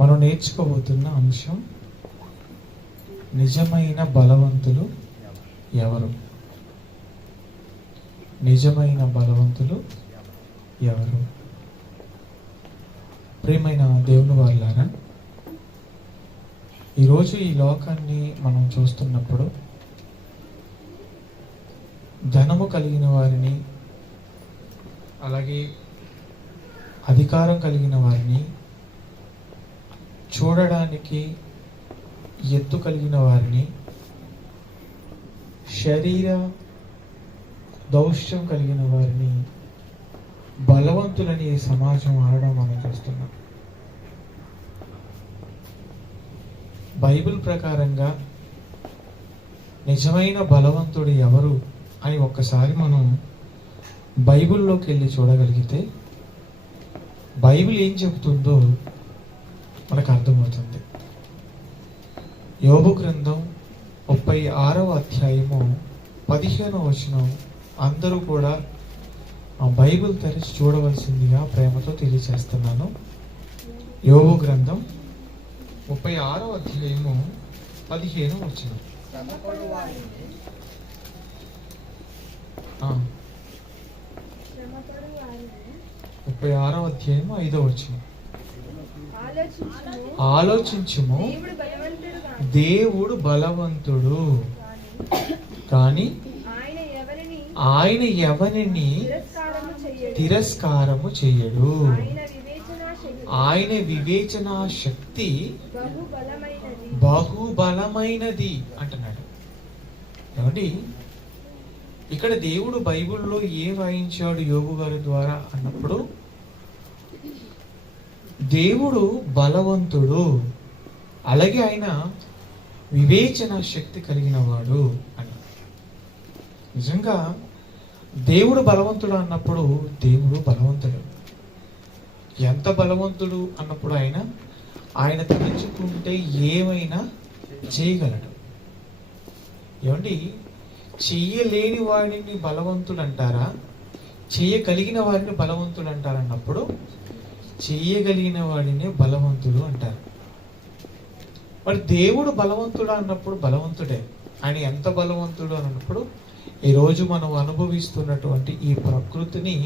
మనం నేర్చుకోబోతున్న అంశం నిజమైన బలవంతులు ఎవరు? నిజమైన బలవంతులు ఎవరు? ప్రియమైన దేవుని వారలారా, ఈరోజు ఈ లోకాన్ని మనం చూస్తున్నప్పుడు ధనము కలిగిన వారిని, అలాగే అధికారం కలిగిన వారిని, చూడడానికి ఎత్తు కలిగిన వారిని, శరీర దౌష్ట్యం కలిగిన వారిని బలవంతులని ఈ సమాజం ఆడడం మనం చూస్తున్నాం. బైబిల్ ప్రకారంగా నిజమైన బలవంతుడు ఎవరు అని ఒక్కసారి మనం బైబిల్లోకి వెళ్ళి చూడగలిగితే బైబిల్ ఏం చెబుతుందో మనకు అర్థమవుతుంది. యోబు గ్రంథం 36వ అధ్యాయము 15వ వచనం అందరూ కూడా ఆ బైబిల్ తెరిచి చూడవలసిందిగా ప్రేమతో తెలియజేస్తున్నాను. యోబు గ్రంథం 36వ అధ్యాయము 15వ వచనం. 36వ అధ్యాయము 5వ వచనం. ఆలోచించుము, దేవుడు బలవంతుడు కానీ ఆయన ఎవరిని తిరస్కారము చేయడు. ఆయన వివేచనా శక్తి బహుబలమైనది అంటున్నాడు. ఏమండి, ఇక్కడ దేవుడు బైబిల్లో ఏం రాయించాడు యోబు గారి ద్వారా అన్నప్పుడు దేవుడు బలవంతుడు, అలాగే ఆయన వివేచన శక్తి కలిగిన వాడు అని. నిజంగా దేవుడు బలవంతుడు అన్నప్పుడు దేవుడు బలవంతుడు. ఎంత బలవంతుడు అన్నప్పుడు ఆయన తలుచుకుంటే ఏమైనా చేయగలడు. ఏమండి, చెయ్యలేని వాడిని బలవంతుడు అంటారా, చెయ్యగలిగిన వాడిని బలవంతుడు అంటారన్నప్పుడు చెయ్యగలిగిన వాడిని బలవంతుడు అంటారు. మరి దేవుడు బలవంతుడు అన్నప్పుడు బలవంతుడే. ఆయన ఎంత బలవంతుడు అన్నప్పుడు ఈరోజు మనం అనుభవిస్తున్నటువంటి ఈ ప్రకృతిని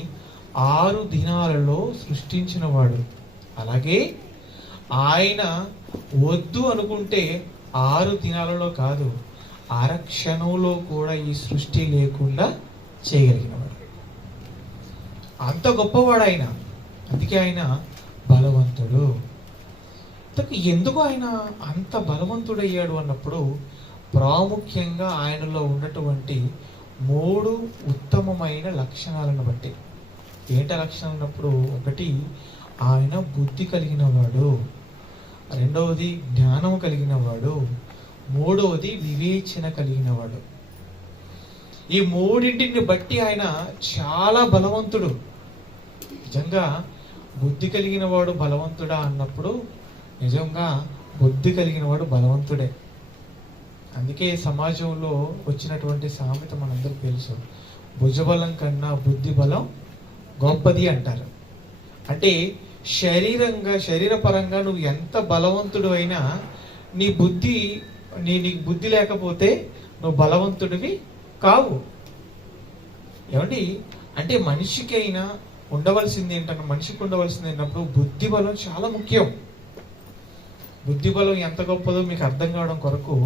6 దినాలలో సృష్టించిన వాడు. అలాగే ఆయన వద్దు అనుకుంటే 6 దినాలలో కాదు, అరక్షణంలో కూడా ఈ సృష్టి లేకుండా చేయగలిగిన వాడు. అంత గొప్పవాడు ఆయన. అందుకే ఆయన బలవంతుడు. ఎందుకు ఆయన అంత బలవంతుడయ్యాడు అన్నప్పుడు ప్రాముఖ్యంగా ఆయనలో ఉన్నటువంటి 3 ఉత్తమమైన లక్షణాలను బట్టి. ఏంట లక్షణాలు అన్నప్పుడు, ఒకటి ఆయన బుద్ధి కలిగిన వాడు, రెండవది జ్ఞానం కలిగిన వాడు, మూడవది వివేచన కలిగిన వాడు. ఈ 3ంటిని బట్టి ఆయన చాలా బలవంతుడు. నిజంగా బుద్ధి కలిగిన వాడు బలవంతుడా అన్నప్పుడు నిజంగా బుద్ధి కలిగిన వాడు బలవంతుడే. అందుకే సమాజంలో వచ్చినటువంటి సామెత మనందరికీ తెలుసు, భుజబలం కన్నా బుద్ధి బలం గొప్పది అంటారు. అంటే శరీరపరంగా నువ్వు ఎంత బలవంతుడు అయినా నీకు బుద్ధి లేకపోతే నువ్వు బలవంతుడివి కావు. ఏమండి, అంటే మనిషికి ఉండవలసింది ఏంటన్నప్పుడు బుద్ధి బలం చాలా ముఖ్యం. బుద్ధి బలం ఎంత గొప్పదో మీకు అర్థం కావడం కొరకు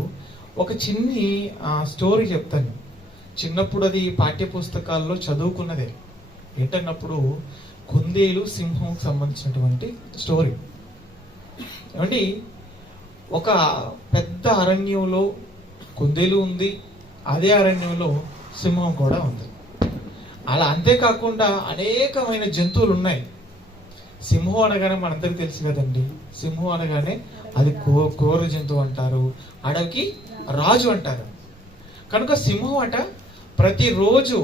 ఒక చిన్ని స్టోరీ చెప్తాను. చిన్నప్పుడు అది పాఠ్య పుస్తకాల్లో చదువుకున్నదే. ఏంటన్నప్పుడు కుందేలు సింహంకి సంబంధించినటువంటి స్టోరీ. ఏమండి, ఒక పెద్ద అరణ్యంలో కుందేలు ఉంది, అదే అరణ్యంలో సింహం కూడా ఉంది. అలా అంతేకాకుండా అనేకమైన జంతువులు ఉన్నాయి. సింహం అనగానే మనందరికీ తెలుసు కదండి, సింహం అనగానే అది క్రూర జంతువు అంటారు, అడవికి రాజు అంటారు. కనుక సింహం ప్రతిరోజు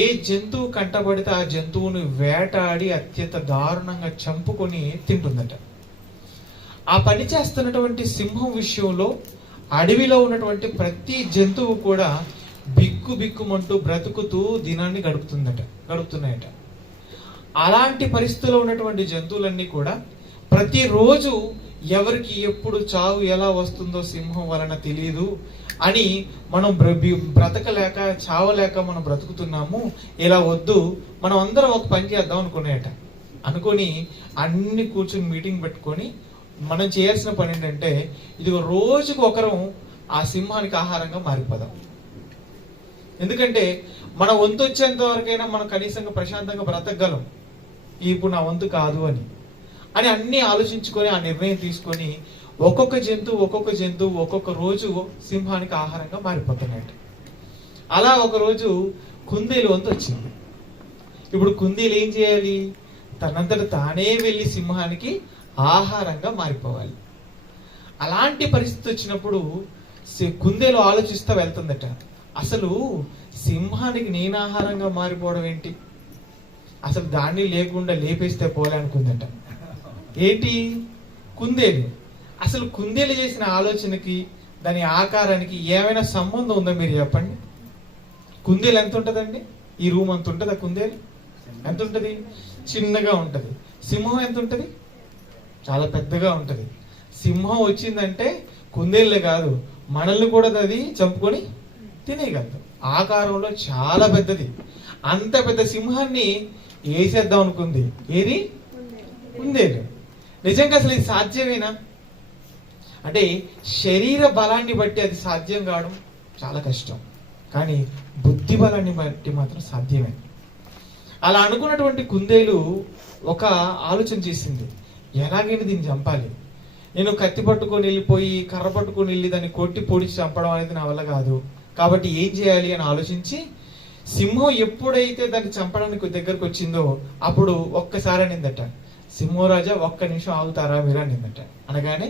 ఏ జంతువు కంటబడితే ఆ జంతువుని వేటాడి అత్యంత దారుణంగా చంపుకొని తింటుందట. ఆ పని చేస్తున్నటువంటి సింహం విషయంలో అడవిలో ఉన్నటువంటి ప్రతి జంతువు కూడా బిక్కుమంటూ బ్రతుకుతూ దినాన్ని గడుపుతున్నాయట. అలాంటి పరిస్థితుల్లో ఉన్నటువంటి జంతువులన్నీ కూడా ప్రతిరోజు ఎవరికి ఎప్పుడు చావు ఎలా వస్తుందో సింహం వలన తెలియదు అని మనం బ్రతకలేక చావలేక మనం బ్రతుకుతున్నాము. ఇలా వద్దు, మనం అందరం ఒక పని చేద్దాం అనుకుని అన్ని కూర్చుని మీటింగ్ పెట్టుకొని మనం చేయాల్సిన పని ఏంటంటే, ఇదిగో రోజుకు ఒకరం ఆ సింహానికి ఆహారంగా మారిపోదాం. ఎందుకంటే మన వంతు వచ్చేంత వరకైనా మనం కనీసంగా ప్రశాంతంగా బ్రతకగలం. ఇప్పుడు నా వంతు కాదు అని అన్ని ఆలోచించుకొని ఆ నిర్ణయం తీసుకొని ఒక్కొక్క జంతువు ఒక్కొక్క రోజు సింహానికి ఆహారంగా మారిపోతున్నాయట. అలా ఒక రోజు కుందేలు వంతు వచ్చింది. ఇప్పుడు కుందేలు ఏం చేయాలి? తనంతట తానే వెళ్ళి సింహానికి ఆహారంగా మారిపోవాలి. అలాంటి పరిస్థితి వచ్చినప్పుడు కుందేలు ఆలోచిస్తూ వెళ్తుందట, అసలు సింహానికి నేను ఆహారంగా మారిపోవడం ఏంటి, అసలు దాన్ని లేకుండా లేపేస్తే పోలే అనుకుందట. ఏంటి కుందేలు? అసలు కుందేలు చేసిన ఆలోచనకి దాని ఆకారానికి ఏమైనా సంబంధం ఉందో మీరు చెప్పండి. కుందేలు ఎంత ఉంటుందండి? ఈ రూమ్ అంత ఉంటుందా? కుందేలు ఎంత ఉంటుంది? చిన్నగా ఉంటుంది. సింహం ఎంత ఉంటుంది? చాలా పెద్దగా ఉంటుంది. సింహం వచ్చిందంటే కుందేళ్ళే కాదు, మనల్ని కూడా అది చంపుకొని తినేయగలదు. ఆకారంలో చాలా పెద్దది. అంత పెద్ద సింహాన్ని వేసేద్దాం అనుకుంది. ఏది? కుందేలు. నిజంగా అసలు ఇది సాధ్యమేనా? అంటే శరీర బలాన్ని బట్టి అది సాధ్యం కావడం చాలా కష్టం, కానీ బుద్ధి బలాన్ని బట్టి మాత్రం సాధ్యమే. అలా అనుకున్నటువంటి కుందేలు ఒక ఆలోచన చేసింది, ఎలాగైనా దీన్ని చంపాలి. నేను కత్తి పట్టుకొని వెళ్ళిపోయి కర్ర పట్టుకొని వెళ్ళి దాన్ని కొట్టి పొడిచి చంపడం అనేది నా వల్ల కాదు. కాబట్టి ఏం చేయాలి అని ఆలోచించి సింహం ఎప్పుడైతే దాన్ని చంపడానికి దగ్గరకు వచ్చిందో అప్పుడు ఒక్కసారి అనిందట, సింహరాజా ఒక్క నిమిషం ఆగుతారా మీరు అనిందట. అనగానే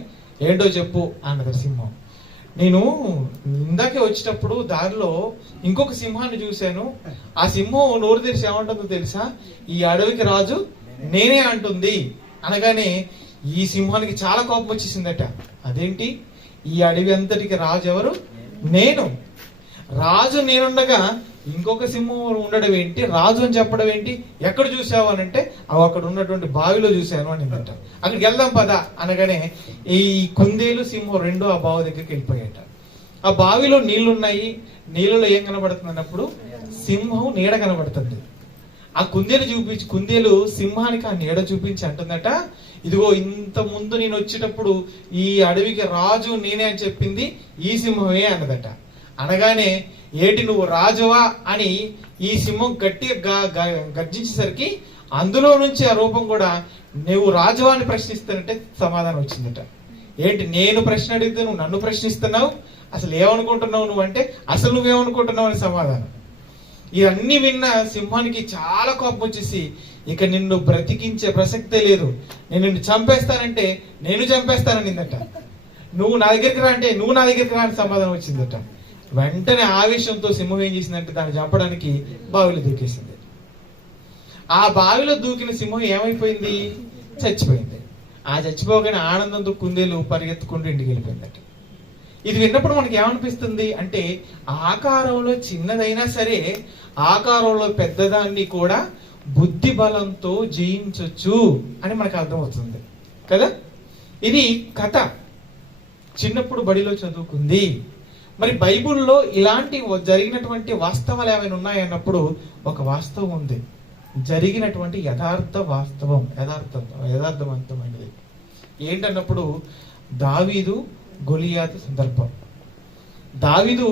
ఏంటో చెప్పు అన్నది సింహం. నేను ఇందాకే వచ్చేటప్పుడు దారిలో ఇంకొక సింహాన్ని చూశాను. ఆ సింహం నోరు తెరిచి ఏమంటుందో తెలుసా? ఈ అడవికి రాజు నేనే అంటుంది. అనగానే ఈ సింహానికి చాలా కోపం వచ్చేసిందట. అదేంటి, ఈ అడవి అంతటికి రాజు ఎవరు? నేను. రాజు నేనుండగా ఇంకొక సింహం ఉండడం ఏంటి, రాజు అని చెప్పడం ఏంటి, ఎక్కడ చూసావు అని అంటే అక్కడ ఉన్నటువంటి బావిలో చూశాను అని అంట. అక్కడికి వెళ్దాం పదా అనగానే ఈ కుందేలు సింహం రెండు ఆ బావి దగ్గరికి వెళ్ళిపోయాట. ఆ బావిలో నీళ్లున్నాయి. నీళ్ళలో ఏం కనబడుతుంది అన్నప్పుడు సింహం నీడ కనబడుతుంది. ఆ కుందేలు సింహానికి ఆ నీడ చూపించి అంటుందట, ఇదిగో ఇంత ముందు నేను వచ్చేటప్పుడు ఈ అడవికి రాజు నేనే అని చెప్పింది ఈ సింహమే అన్నదట. అనగానే ఏంటి నువ్వు రాజువా అని ఈ సింహం గట్టిగా గర్జించేసరికి అందులో నుంచి ఆ రూపం కూడా నువ్వు రాజువా అని ప్రశ్నిస్తానంటే సమాధానం వచ్చిందట. ఏంటి, నేను ప్రశ్న అడిగితే నువ్వు నన్ను ప్రశ్నిస్తున్నావు, అసలు ఏమనుకుంటున్నావు నువ్వు అంటే అసలు నువ్వేమనుకుంటున్నావు అని సమాధానం. ఇవన్నీ విన్న సింహానికి చాలా కోపం వచ్చేసి, ఇక నిన్ను బ్రతికించే ప్రసక్తే లేదు, నేను నిన్ను చంపేస్తానంటే నేను చంపేస్తాననిందట. నువ్వు నా దగ్గరికి రా అంటే నువ్వు నా దగ్గరికి రా అని సమాధానం వచ్చిందట. వెంటనే ఆవేశంతో సింహం ఏం చేసిందంటే దాన్ని చంపడానికి బావిలో దూకేసింది. ఆ బావిలో దూకిన సింహం ఏమైపోయింది? చచ్చిపోయింది. ఆ చచ్చిపోగానే ఆనందంతో కుందేలు పరిగెత్తుకుంటూ ఇంటికి వెళ్ళిపోయిందట. ఇది విన్నప్పుడు మనకి ఏమనిపిస్తుంది అంటే, ఆకారంలో చిన్నదైనా సరే ఆకారంలో పెద్దదాన్ని కూడా బుద్ధి బలంతో జయించవచ్చు అని మనకు అర్థమవుతుంది కదా. ఇది కథ చిన్నప్పుడు బడిలో చదువుకుంది. మరి బైబిల్లో ఇలాంటి జరిగినటువంటి వాస్తవాలు ఏమైనా ఉన్నాయన్నప్పుడు ఒక వాస్తవం ఉంది, జరిగినటువంటి యథార్థవంతమైనది ఏంటన్నప్పుడు దావీదు గొలియాతు సందర్భం. దావీదు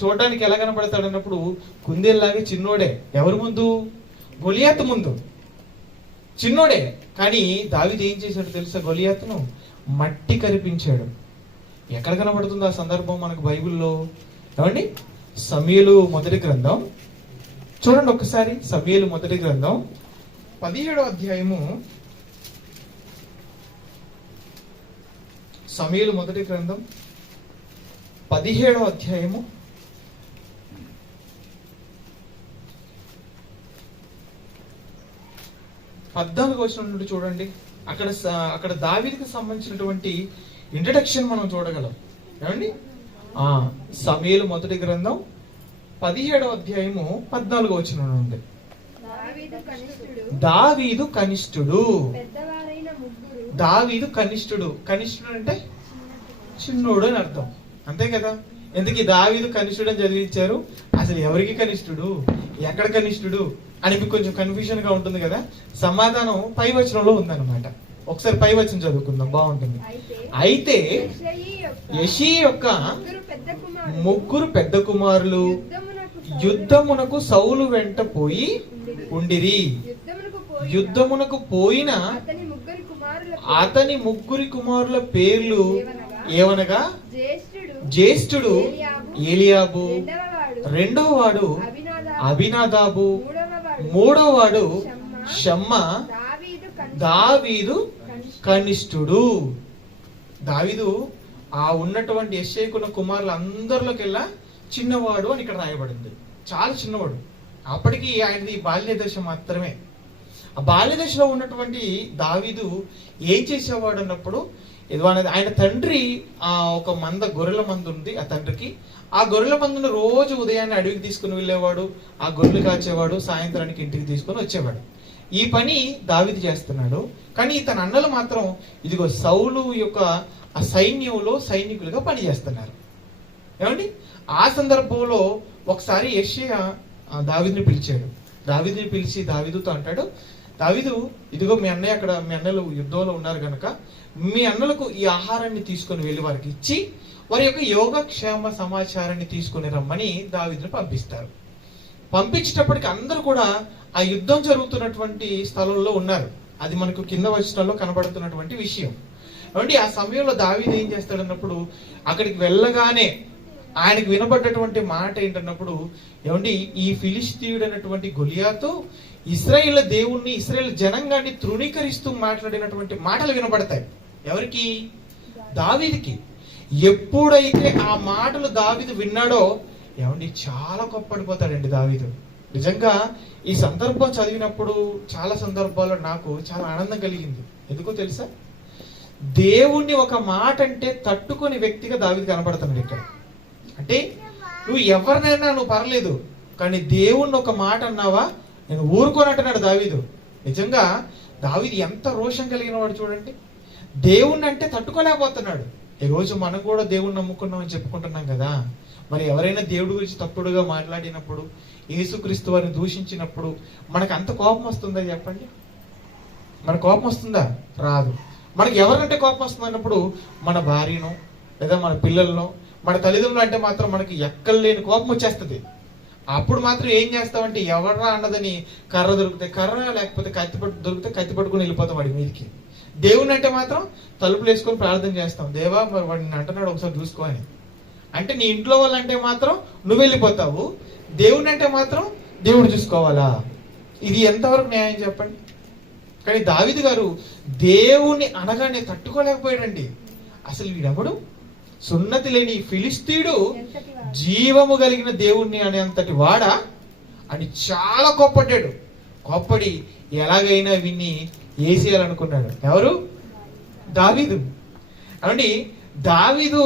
చూడడానికి ఎలా కనబడతాడు అన్నప్పుడు కుందేల్లాగే చిన్నోడే. ఎవరి ముందు? గొలియాతు ముందు చిన్నోడే. కానీ దావీదు ఏం చేశాడు తెలుసా? గొలియాతును మట్టి కరిపించాడు. ఎక్కడ కనబడుతుంది ఆ సందర్భం మనకు బైబిల్లో? ఏమండి, సమూయేలు మొదటి గ్రంథం చూడండి ఒకసారి. సమూయేలు మొదటి గ్రంథం 17వ అధ్యాయము. సమూయేలు మొదటి గ్రంథం 17వ అధ్యాయము 14వ వచనం నుండి చూడండి. అక్కడ దావీదుకు సంబంధించినటువంటి ఇంట్రడక్షన్ మనం చూడగలం. ఏమండి, సమూయేలు మొదటి గ్రంథం 17వ అధ్యాయము 14వ వచనం నుండి. దావీదు కనిష్ఠుడు, దావీదు కనిష్ఠుడు. కనిష్ఠుడు అంటే చిన్నోడు అని అర్థం, అంతే కదా. ఎందుకు ఈ దావీదు కనిష్ఠుడు అని చదివించారు? అసలు ఎవరికి కనిష్ఠుడు, ఎక్కడ కనిష్ఠుడు అని మీకు కొంచెం కన్ఫ్యూజన్ గా ఉంటుంది కదా. సమాధానం పై వచనంలో ఉందన్నమాట. ఒకసారి పై వచనం చదువుకుందాం, బాగుంటుంది. అయితే యెషీ యొక్క ముగ్గురు పెద్ద కుమారులు యుద్ధమునకు సౌలు వెంట పోయి ఉండిరి. యుద్ధమునకు పోయిన అతని ముగ్గురి కుమారుల పేర్లు ఏవనగా, జ్యేష్ఠుడు ఏలియాబు, రెండవ వాడు అబినాదాబు, మూడవ వాడు షమ్మా, దావీదు కనిష్ఠుడు. దావీదు ఆ ఉన్నటువంటి యెషయకున్న కుమారులు అందరిలోకెల్లా చిన్నవాడు అని ఇక్కడ రాయబడింది. చాలా చిన్నవాడు. అప్పటికి ఆయనది బాల్య దశ మాత్రమే. ఆ బాల్య దశలో ఉన్నటువంటి దావీదు ఏం చేసేవాడు అన్నప్పుడు, ఆయన తండ్రి ఒక గొర్రెల మంద ఉంది ఆ తండ్రికి. ఆ గొర్రెల మందును రోజు ఉదయాన్నే అడవికి తీసుకుని వెళ్ళేవాడు, ఆ గొర్రెలు కాచేవాడు, సాయంత్రానికి ఇంటికి తీసుకొని వచ్చేవాడు. ఈ పని దావీదు చేస్తున్నాడు. కానీ తన అన్నలు మాత్రం ఇదిగో సౌలు యొక్క ఆ సైన్యంలో సైనికులుగా పనిచేస్తున్నారు. ఏమండి, ఆ సందర్భంలో ఒకసారి యెషయా దావీదుని పిలిచాడు. దావీదుని పిలిచి దావీదుతో అంటాడు, దావీదు, ఇదిగో మీ అన్నలు యుద్ధంలో ఉన్నారు కనుక మీ అన్నలకు ఈ ఆహారాన్ని తీసుకొని వెళ్ళి వారికి ఇచ్చి వారి యొక్క యోగక్షేమ సమాచారాన్ని తీసుకొని రమ్మని దావీదుని పంపిస్తారు. పంపించేటప్పటికి అందరూ కూడా ఆ యుద్ధం జరుగుతున్నటువంటి స్థలంలో ఉన్నారు. అది మనకు కింద వచనాల్లో కనబడుతున్నటువంటి విషయం. ఏమండి, ఆ సమయంలో దావీదు ఏం చేస్తాడన్నప్పుడు, అక్కడికి వెళ్ళగానే ఆయనకు వినబడ్డటువంటి మాట ఏంటన్నప్పుడు, ఏమండి, ఈ ఫిలిష్తీయుడు అన్నటువంటి గొలియాతు ఇశ్రాయేల్ దేవుణ్ణి, ఇశ్రాయేల్ జనాంగాన్ని తృణీకరిస్తూ మాట్లాడినటువంటి మాటలు వినబడతాయి. ఎవరికి? దావీదుకి. ఎప్పుడైతే ఆ మాటలు దావీదు విన్నాడో, ఏమండి, చాలా గొప్పడిపోతాడండి దావీదు. నిజంగా ఈ సందర్భం చదివినప్పుడు చాలా సందర్భాల్లో నాకు చాలా ఆనందం కలిగింది. ఎందుకో తెలుసా? దేవుణ్ణి ఒక మాట అంటే తట్టుకొని వ్యక్తిగా దావీదు కనబడుతున్నాడు ఇక్కడ. అంటే నువ్వు ఎవరినైనా నువ్వు పర్లేదు, కానీ దేవుణ్ణి ఒక మాట అన్నావా నేను ఊరుకొని అంటున్నాడు దావీదు. నిజంగా దావీదు ఎంత రోషం కలిగిన వాడు చూడండి. దేవుణ్ణి అంటే తట్టుకోలేకపోతున్నాడు. ఈ రోజు మనం కూడా దేవుణ్ణి నమ్ముకున్నామని చెప్పుకుంటున్నాం కదా. మరి ఎవరైనా దేవుడి గురించి తప్పుడుగా మాట్లాడినప్పుడు, యేసుక్రీస్తు వారిని దూషించినప్పుడు మనకు అంత కోపం వస్తుందా చెప్పండి? మన కోపం వస్తుందా? రాదు. మనకి ఎవరినంటే కోపం వస్తుంది అన్నప్పుడు, మన భార్యను లేదా మన పిల్లలను, మన తల్లిదండ్రులు అంటే మాత్రం మనకి ఎక్కలేని కోపం వచ్చేస్తుంది. అప్పుడు మాత్రం ఏం చేస్తామంటే, ఎవరా అన్నదని కర్ర దొరికితే కర్ర, లేకపోతే దొరికితే కత్తి పట్టుకుని వెళ్ళిపోతాం వాడి మీదకి. దేవుని అంటే మాత్రం తలుపులు వేసుకొని ప్రార్థన చేస్తాం, దేవా మరి వాడిని అంటున్నాడు ఒకసారి చూసుకో అని. అంటే నీ ఇంట్లో వాళ్ళంటే మాత్రం నువ్వు వెళ్ళిపోతావు, దేవుని అంటే మాత్రం దేవుడు చూసుకోవాలా? ఇది ఎంతవరకు న్యాయం చెప్పండి? కానీ దావీదు గారు దేవుణ్ణి అనగానే తట్టుకోలేకపోయాడండి. అసలు వీడెవడు? సున్నతి లేని ఫిలిస్తీయుడు జీవము కలిగిన దేవుణ్ణి అనేంతటి వాడా అని చాలా కోప్పడ్డాడు. కోప్పడి ఎలాగైనా విన్ని వేసేయాలనుకున్నాడు. ఎవరు? దావీదు. ఏమండి, దావీదు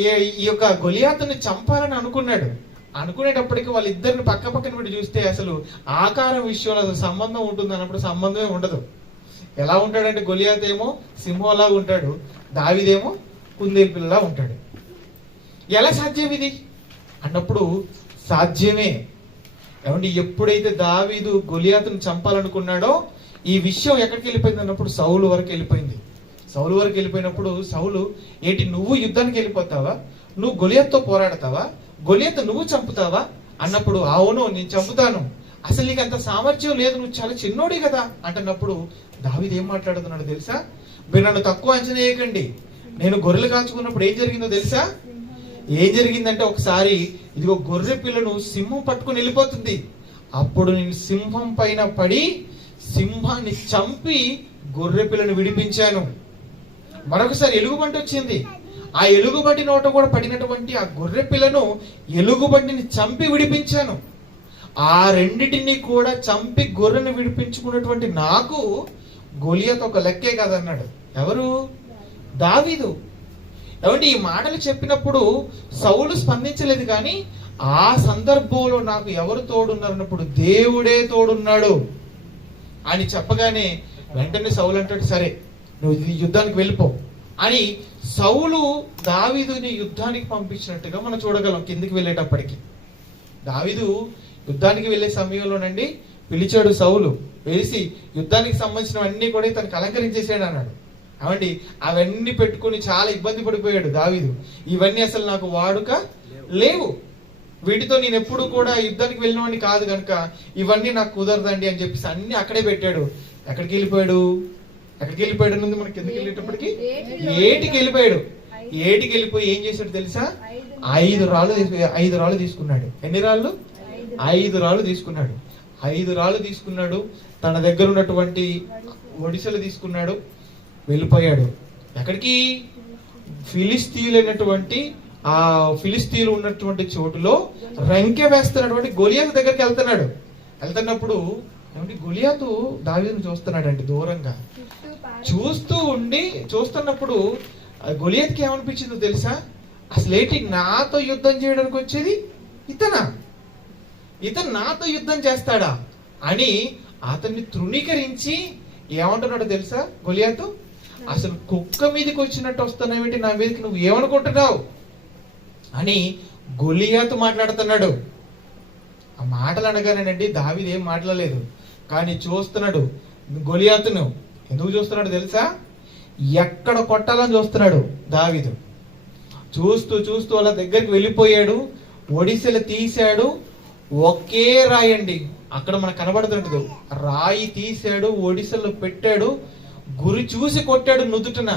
ఈ యొక్క గొలియాతుని చంపాలని అనుకున్నాడు. అనుకునేటప్పటికి వాళ్ళిద్దరిని పక్క పక్కన పెట్టి చూస్తే అసలు ఆకారం విషయంలో అసలు సంబంధం ఉంటుంది అన్నప్పుడు సంబంధమే ఉండదు. ఎలా ఉంటాడంటే, గొలియాత్ ఏమో సింహంలా ఉంటాడు, దావీదేమో కుందేలు పిల్లలా ఉంటాడు. ఎలా సాధ్యం ఇది అన్నప్పుడు సాధ్యమే. ఏమండి, ఎప్పుడైతే దావీదు గొలియాతుని చంపాలనుకున్నాడో ఈ విషయం ఎక్కడికి వెళ్ళిపోయింది అన్నప్పుడు సౌలు వరకు వెళ్ళిపోయింది. సౌలు వరకు వెళ్ళిపోయినప్పుడు సౌలు, ఏంటి నువ్వు యుద్ధానికి వెళ్ళిపోతావా, నువ్వు గొలియాతుతో పోరాడతావా, గొలియాతు నువ్వు చంపుతావా అన్నప్పుడు, అవును నేను చంపుతాను, అసలు నీకు అంత సామర్థ్యం లేదు, నువ్వు చాలా చిన్నోడి కదా అంటున్నప్పుడు దావీదు ఏం మాట్లాడుతున్నాడు తెలుసా? మీరు నన్ను తక్కువ అంచనా వేయకండి. నేను గొర్రెలు కాచుకున్నప్పుడు ఏం జరిగిందో తెలుసా? ఏం జరిగిందంటే, ఒకసారి ఇదిగో గొర్రె పిల్లను సింహం పట్టుకుని వెళ్ళిపోతుంది. అప్పుడు నేను సింహం పైన పడి సింహాన్ని చంపి గొర్రె పిల్లను విడిపించాను. మరొకసారి ఎలుగుబంటి వచ్చింది, ఆ ఎలుగుబంటి నోట కూడా పడినటువంటి ఆ గొర్రె పిల్లను, ఎలుగుబంటిని చంపి విడిపించాను. ఆ రెండిటిని కూడా చంపి గొర్రెను విడిపించుకున్నటువంటి నాకు గొలియాతు ఒక లెక్కే కాదన్నాడు. ఎవరు? దావీదు. ఏమంటే, ఈ మాటలు చెప్పినప్పుడు సౌలు స్పందించలేదు, కానీ ఆ సందర్భంలో నాకు ఎవరు తోడున్నారన్నప్పుడు దేవుడే తోడున్నాడు అని చెప్పగానే వెంటనే సౌలు అంటాడు, సరే నువ్వు ఈ యుద్ధానికి వెళ్ళిపో అని సౌలు దావీదుని యుద్ధానికి పంపించినట్టుగా మనం చూడగలం. కిందికి వెళ్ళేటప్పటికి దావీదు యుద్ధానికి వెళ్ళే సమయంలోనండి పిలిచాడు సౌలు, వేసి యుద్ధానికి సంబంధించినవన్నీ కూడా తనకు అలంకరించేసాడు అన్నాడు. అవండి అవన్నీ పెట్టుకుని చాలా ఇబ్బంది పడిపోయాడు దావీదు. ఇవన్నీ అసలు నాకు వాడుక లేవు, వీటితో నేను ఎప్పుడు కూడా యుద్ధానికి వెళ్ళినవాడిని కాదు కనుక ఇవన్నీ నాకు కుదరదండి అని చెప్పేసి అన్ని అక్కడే పెట్టాడు. ఎక్కడికి వెళ్ళిపోయాడు నుండి మనకి ఎందుకు వెళ్ళేటప్పటికి ఏటికి వెళ్ళిపోయాడు. ఏటికి వెళ్ళిపోయి ఏం చేశాడు తెలుసా? 5 రాళ్ళు తీసుకున్నాడు. ఎన్ని రాళ్ళు? 5 రాళ్ళు తీసుకున్నాడు. 5 రాళ్ళు తీసుకున్నాడు. తన దగ్గర ఉన్నటువంటి ఒడిసెలు తీసుకున్నాడు, వెళ్ళిపోయాడు. ఎక్కడికి? ఫిలిస్తీన్లు ఉన్నటువంటి చోటులో రంకె వేస్తున్నటువంటి గొలియాతు దగ్గరికి వెళ్తున్నప్పుడు ఏమంటే గొలియాతు దావీదును చూస్తున్నాడండి దూరంగా. చూస్తున్నప్పుడు గొలియాతుకి ఏమనిపించిందో తెలుసా? అసలేంటి నాతో యుద్ధం చేయడానికి వచ్చేది ఇతను నాతో యుద్ధం చేస్తాడా అని అతన్ని తృణీకరించి ఏమంటున్నాడో తెలుసా గొలియాతు? అసలు కుక్క మీదకి వచ్చినట్టు వస్తున్నావేంటి నా మీదకి, నువ్వు ఏమనుకుంటున్నావు అని గొలియాతు మాట్లాడుతున్నాడు. ఆ మాటలు అనగానేనండి దావీదు ఏం మాట్లాడలేదు, కానీ చూస్తున్నాడు గొలియాతును. ఎందుకు చూస్తున్నాడు తెలుసా? ఎక్కడ కొట్టాలని చూస్తున్నాడు దావీదు. చూస్తూ అలా దగ్గరికి వెళ్ళిపోయాడు, ఒడిసెలు తీశాడు. ఒకే రాయి అండి అక్కడ మనకు కనబడుతుంటది. రాయి తీశాడు, ఒడిసెలు పెట్టాడు, గురి చూసి కొట్టాడు నుదుటిన.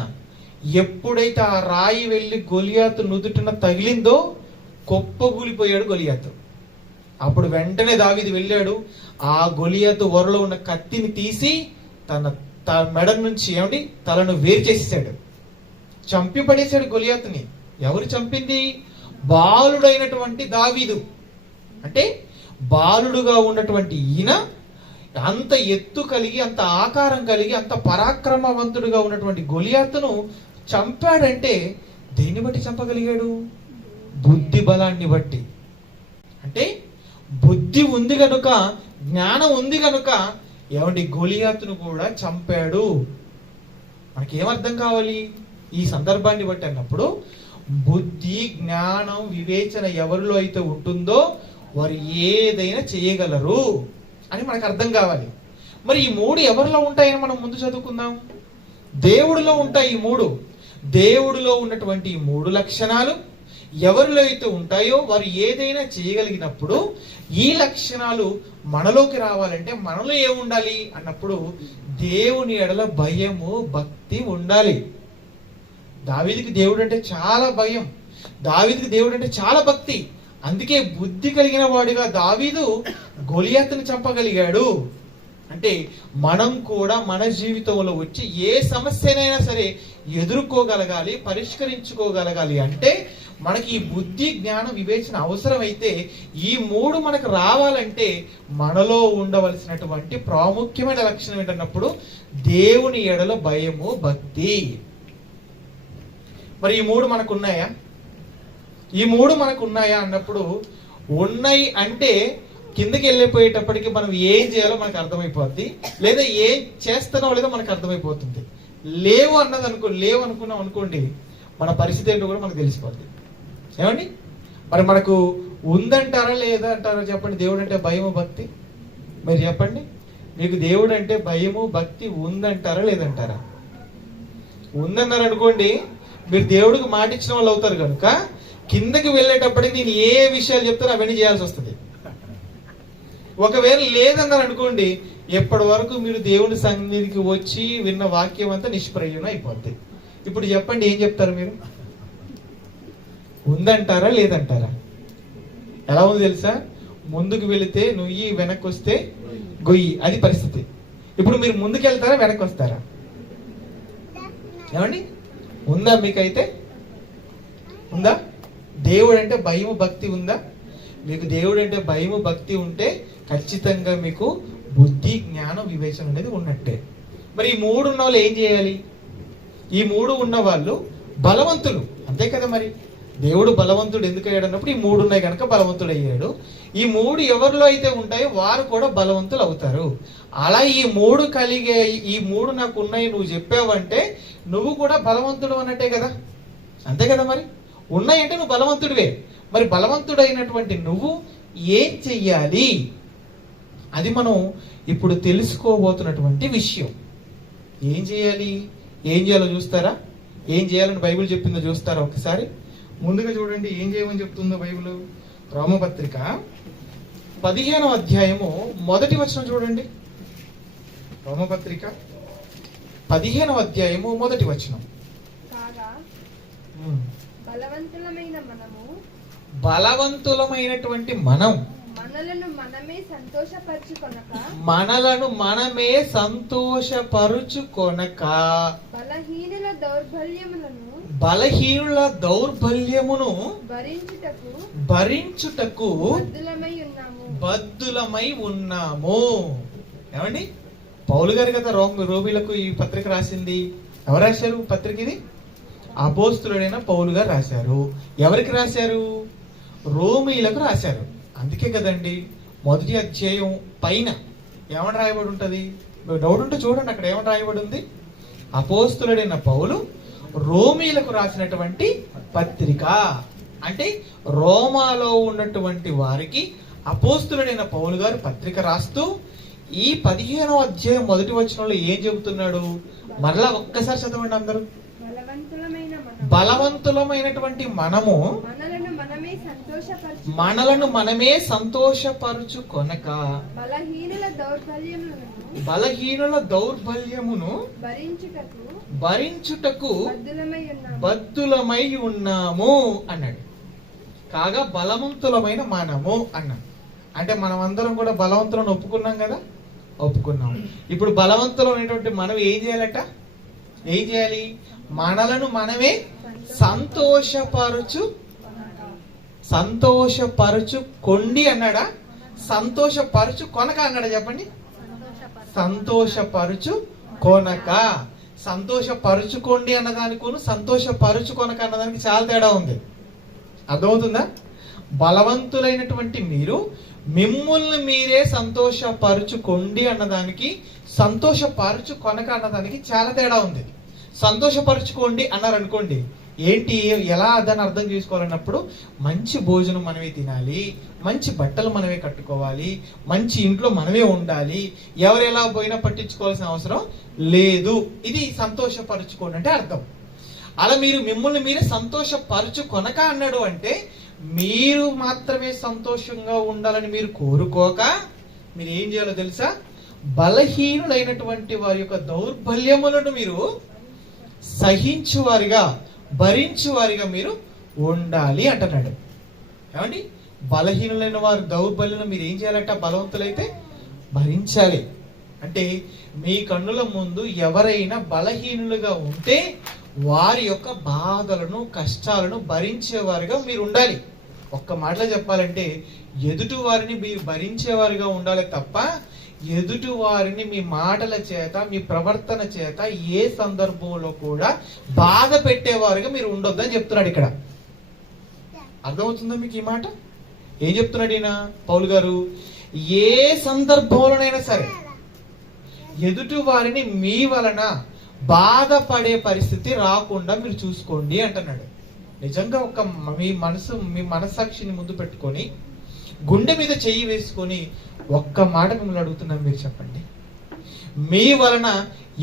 ఎప్పుడైతే ఆ రాయి వెళ్ళి గొలియాతు నుదుటిన తగిలిందో కొప్పగూలిపోయాడు గొలియాతు. అప్పుడు వెంటనే దావీదు వెళ్ళాడు, ఆ గొలియాతు వరలో ఉన్న కత్తిని తీసి తన మెడ నుంచి తలను వేరు చేసేసాడు, చంపి పడేశాడు గొలియాతుని. ఎవరు చంపింది? బాలుడైనటువంటి దావీదు. అంటే బాలుడుగా ఉన్నటువంటి ఈయన అంత ఎత్తు కలిగి, అంత ఆకారం కలిగి, అంత పరాక్రమవంతుడుగా ఉన్నటువంటి గొలియాతును చంపాడంటే దేన్ని బట్టి చంపగలిగాడు? బుద్ధి బలాన్ని బట్టి. అంటే బుద్ధి ఉంది కనుక, జ్ఞానం ఉంది కనుక గొలియాతును కూడా చంపాడు. మనకేమర్థం కావాలి ఈ సందర్భాన్ని బట్టి అన్నప్పుడు? బుద్ధి, జ్ఞానం, వివేచన ఎవరిలో అయితే ఉంటుందో వారు ఏదైనా చేయగలరు అని మనకు అర్థం కావాలి. మరి ఈ 3 ఎవరిలో ఉంటాయని మనం ముందు చదువుకుందాం. దేవుడిలో ఉంటాయి ఈ 3. దేవుడిలో ఉన్నటువంటి ఈ 3 లక్షణాలు ఎవరిలో అయితే ఉంటాయో వారు ఏదైనా చేయగలిగినప్పుడు, ఈ లక్షణాలు మనలోకి రావాలంటే మనలో ఏముండాలి అన్నప్పుడు దేవుని ఎడల భయము, భక్తి ఉండాలి. దావీదుకి దేవుడు అంటే చాలా భయం, దావీదుకి దేవుడు అంటే చాలా భక్తి. అందుకే బుద్ధి కలిగిన వాడిగా దావీదు గొలియాతుని చంపగలిగాడు. అంటే మనం కూడా మన జీవితంలో వచ్చి ఏ సమస్యనైనా సరే ఎదుర్కోగలగాలి, పరిష్కరించుకోగలగాలి అంటే మనకి ఈ బుద్ధి, జ్ఞానం, వివేచన అవసరమైతే ఈ 3 మనకు రావాలంటే మనలో ఉండవలసినటువంటి ప్రాముఖ్యమైన లక్షణం ఏంటన్నప్పుడు దేవుని ఎడల భయము, భక్తి. మరి ఈ 3 మనకు ఉన్నాయా? ఈ 3 మనకు ఉన్నాయా అన్నప్పుడు ఉన్నాయి అంటే కిందకి వెళ్ళిపోయేటప్పటికి మనం ఏం చేయాలో మనకు అర్థమైపోద్ది, లేదా ఏం చేస్తున్నామో లేదో మనకు అర్థమైపోతుంది. లేవు అనుకున్నాం అనుకోండి, మన పరిస్థితి ఏంటో కూడా మనకు తెలిసిపోద్ది. ఏమండి? మరి మనకు ఉందంటారా లేదా అంటారా చెప్పండి? దేవుడు అంటే భయము, భక్తి. మీరు చెప్పండి, మీకు దేవుడు అంటే భయము, భక్తి ఉందంటారా లేదంటారా? ఉందన్నారు అనుకోండి, మీరు దేవుడికి మాట ఇచ్చిన వాళ్ళు అవుతారు కనుక కిందకి వెళ్ళేటప్పటికి నేను ఏ విషయాలు చెప్తానో అవన్నీ చేయాల్సి వస్తుంది. ఒకవేళ లేదన్నారు అనుకోండి, ఎప్పటి వరకు మీరు దేవుని సన్నిధికి వచ్చి విన్న వాక్యం అంతా నిష్ప్రయోజనం అయిపోద్ది. ఇప్పుడు చెప్పండి, ఏం చెప్తారు మీరు? ఉందంటారా లేదంటారా? ఎలా ఉంది తెలుసా? ముందుకు వెళితే నుయ్యి, వెనక్కి వస్తే గొయ్యి, అది పరిస్థితి. ఇప్పుడు మీరు ముందుకు వెళ్తారా, వెనక్కి వస్తారా? ఏమండి? ఉందా మీకైతే? ఉందా? దేవుడు అంటే భయము, భక్తి ఉందా మీకు? దేవుడు అంటే భయము, భక్తి ఉంటే ఖచ్చితంగా మీకు బుద్ధి, జ్ఞానం, వివేచన అనేది ఉన్నట్టే. మరి ఈ 3 ఉన్న వాళ్ళు ఏం చేయాలి? ఈ 3 ఉన్న వాళ్ళు బలవంతులు, అంతే కదా? మరి దేవుడు బలవంతుడు ఎందుకు అయ్యాడు అన్నప్పుడు ఈ 3 ఉన్నాయి కనుక బలవంతుడు అయ్యాడు. ఈ 3 ఎవరిలో అయితే ఉంటాయో వారు కూడా బలవంతులు అవుతారు. అలా ఈ 3 కలిగే, ఈ 3 నాకు ఉన్నాయి నువ్వు చెప్పావంటే నువ్వు కూడా బలవంతుడు అన్నట్టే కదా, అంతే కదా. మరి ఉన్నాయంటే నువ్వు బలవంతుడివే. మరి బలవంతుడైనటువంటి నువ్వు ఏం చెయ్యాలి, అది మనం ఇప్పుడు తెలుసుకోబోతున్నటువంటి విషయం. ఏం చేయాలి, ఏం చేయాలో చూస్తారా? ఏం చేయాలని బైబిల్ చెప్పిందో చూస్తారా ఒకసారి? ముందుగా చూడండి ఏం చేయమని చెప్తుందో బైబిల్. రోమపత్రిక 15వ అధ్యాయము 1వ వచనం చూడండి. రోమపత్రిక 15వ అధ్యాయము 1వ వచనం. బలవంతులమైనటువంటి మనం మనలను మనమే సంతోషపరుచుకొనక బలహీనుల దౌర్బల్యమును భరించుటకు బద్ధులమై ఉన్నాము. ఏమండి, పౌలు గారు కదా రోమిలకు ఈ పత్రిక రాసింది. ఎవరు రాశారు పత్రిక? ఇది అపోస్తులుడైన పౌలు గారు రాశారు. ఎవరికి రాశారు? రోమీలకు రాశారు. అందుకే కదండి మొదటి అధ్యాయం పైన ఏమని రాయబడి ఉంటుంది? డౌట్ ఉంటే చూడండి, అక్కడ ఏమని రాయబడి ఉంది? అపోస్తులుడైన పౌలు రోమీలకు రాసినటువంటి పత్రిక. అంటే రోమాలో ఉన్నటువంటి వారికి అపోస్తులుడైన పౌలు గారు పత్రిక రాస్తూ ఈ 15వ అధ్యాయం 1వ వచనంలో ఏం చెబుతున్నాడు? మరలా ఒక్కసారి చదవండి అందరూ. బలవంతులమైనటువంటి మనము మనలను మనమే సంతోషపరుచుకొనక బలహీనుల దౌర్బల్యమును భరించుటకు బద్ధులమై ఉన్నాము అన్నాడు. కాగా బలవంతులమైన మనము అన్నాడు. అంటే మనం అందరం కూడా బలవంతులను ఒప్పుకున్నాం కదా, ఒప్పుకున్నాం. ఇప్పుడు బలవంతులమైనటువంటి మనం ఏం చేయాలట? ఏం చేయాలి? మనలను మనమే సంతోషపరచు కొండి అన్నాడా? సంతోషపరచు కొనక అన్నాడా? చెప్పండి. సంతోషపరచు కొనక. సంతోషపరుచుకోండి అన్నదానికి సంతోషపరచు కొనక అన్నదానికి చాలా తేడా ఉంది. అర్థమవుతుందా? బలవంతులైనటువంటి మీరు మిమ్ముల్ని మీరే సంతోషపరుచుకోండి అన్నదానికి సంతోషపరచు కొనక అన్నదానికి చాలా తేడా ఉంది. సంతోషపరుచుకోండి అన్నారు అనుకోండి, ఏంటి ఎలా దాన్ని అర్థం చేసుకోవాలన్నప్పుడు మంచి భోజనం మనమే తినాలి, మంచి బట్టలు మనమే కట్టుకోవాలి, మంచి ఇంట్లో మనమే ఉండాలి, ఎవరు ఎలా పోయినా పట్టించుకోవాల్సిన అవసరం లేదు. ఇది సంతోషపరుచుకోండి అంటే అర్థం. అలా మీరు మిమ్మల్ని మీరే సంతోషపరుచుకొనక అన్నాడు అంటే మీరు మాత్రమే సంతోషంగా ఉండాలని మీరు కోరుకోక మీరు ఏం చేయాలో తెలుసా? బలహీనులైనటువంటి వారి యొక్క దౌర్బల్యములను మీరు సహించువారిగా భరించువారిగా మీరు ఉండాలి అంటున్నాడు. ఏమండి, బలహీనులైన వారి దౌర్బల్యం మీరు ఏం చేయాలంట? బలవంతులైతే భరించాలి. అంటే మీ కన్నుల ముందు ఎవరైనా బలహీనులుగా ఉంటే వారి యొక్క బాధలను కష్టాలను భరించేవారిగా మీరు ఉండాలి. ఒక్క మాటలో చెప్పాలంటే ఎదుటి వారిని మీరు భరించేవారిగా ఉండాలి తప్ప ఎదుటి వారిని మీ మాటల చేత మీ ప్రవర్తన చేత ఏ సందర్భంలో కూడా బాధ పెట్టేవారుగా మీరు ఉండొద్దని చెప్తున్నాడు ఇక్కడ. అర్థమవుతుందా మీకు ఈ మాట? ఏం చెప్తున్నాడు ఈయన పౌలు గారు? ఏ సందర్భంలోనైనా సరే ఎదుటి వారిని మీ వలన బాధపడే పరిస్థితి రాకుండా మీరు చూసుకోండి అంటున్నాడు. నిజంగా మీ మనస్సాక్షిని ముందు పెట్టుకొని గుండె మీద చెయ్యి వేసుకొని ఒక్క మాట మిమ్మల్ని అడుగుతున్నాను, మీరు చెప్పండి, మీ వలన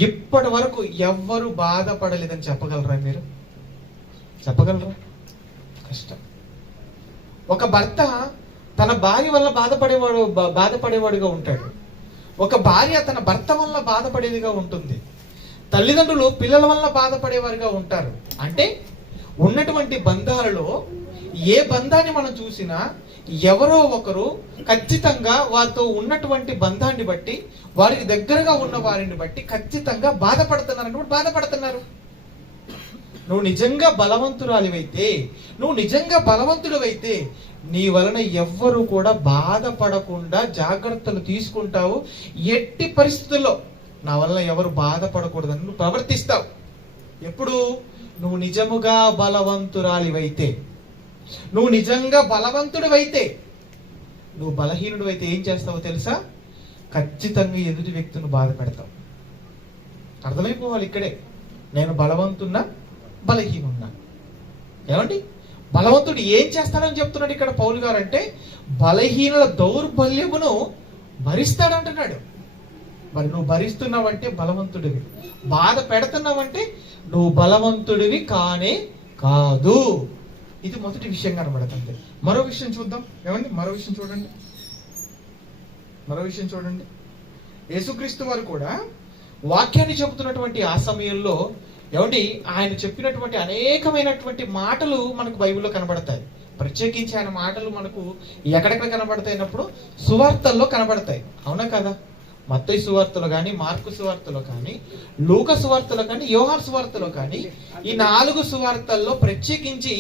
ఇప్పటి వరకు ఎవ్వరు బాధపడలేదని చెప్పగలరా? మీరు చెప్పగలరా? కష్టం. ఒక భర్త తన భార్య వల్ల బాధపడేవాడుగా ఉంటాడు. ఒక భార్య తన భర్త వల్ల బాధపడేదిగా ఉంటుంది. తల్లిదండ్రులు పిల్లల వల్ల బాధపడేవారుగా ఉంటారు. అంటే ఉన్నటువంటి బంధాలలో ఏ బంధాన్ని మనం చూసినా ఎవరో ఒకరు ఖచ్చితంగా వారితో ఉన్నటువంటి బంధాన్ని బట్టి వారికి దగ్గరగా ఉన్న వారిని బట్టి ఖచ్చితంగా బాధపడుతున్నారు. నువ్వు నిజంగా బలవంతురాలివైతే, నువ్వు నిజంగా బలవంతుడివైతే నీ వలన ఎవ్వరు కూడా బాధపడకుండా జాగ్రత్తలు తీసుకుంటావు. ఎట్టి పరిస్థితుల్లో నా వలన ఎవరు బాధపడకూడదని నువ్వు ప్రవర్తిస్తావు. ఎప్పుడు? నువ్వు నిజముగా బలవంతురాలివైతే. నువ్వు నిజంగా బలవంతుడివైతే, నువ్వు బలహీనుడు అయితే ఏం చేస్తావో తెలుసా? ఖచ్చితంగా ఎదుటి వ్యక్తిని బాధ పెడతావు. అర్థమైపోవాలి ఇక్కడే, నేను బలవంతున్నా బలహీనున్నా. ఏమండి, బలవంతుడు ఏం చేస్తాడని చెప్తున్నాడు ఇక్కడ పౌలు గారు అంటే, బలహీనుల దౌర్బల్యమును భరిస్తాడంటున్నాడు. మరి నువ్వు భరిస్తున్నావంటే బలవంతుడివి, బాధ పెడుతున్నావంటే నువ్వు బలవంతుడివి కానే కాదు. ఇది మొదటి విషయం కనబడుతుంది. మరో విషయం చూద్దాం. ఏమండి, మరో విషయం చూడండి. యేసుక్రీస్తు వారు కూడా వాక్యాన్ని చెబుతున్నటువంటి ఆ సమయంలో ఏమండి, ఆయన చెప్పినటువంటి అనేకమైనటువంటి మాటలు మనకు బైబిల్లో కనబడతాయి. ప్రత్యేకించి ఆయన మాటలు మనకు ఎక్కడెక్కడ కనబడతాయి అన్నప్పుడు సువార్తల్లో కనబడతాయి. అవునా కదా? మత్తయి సువార్తలో కానీ, మార్కు సువార్తలో కానీ, లూకా సువార్తలో కానీ, యోహాను సువార్తలో కానీ, ఈ 4 సువార్తల్లో ప్రత్యేకించి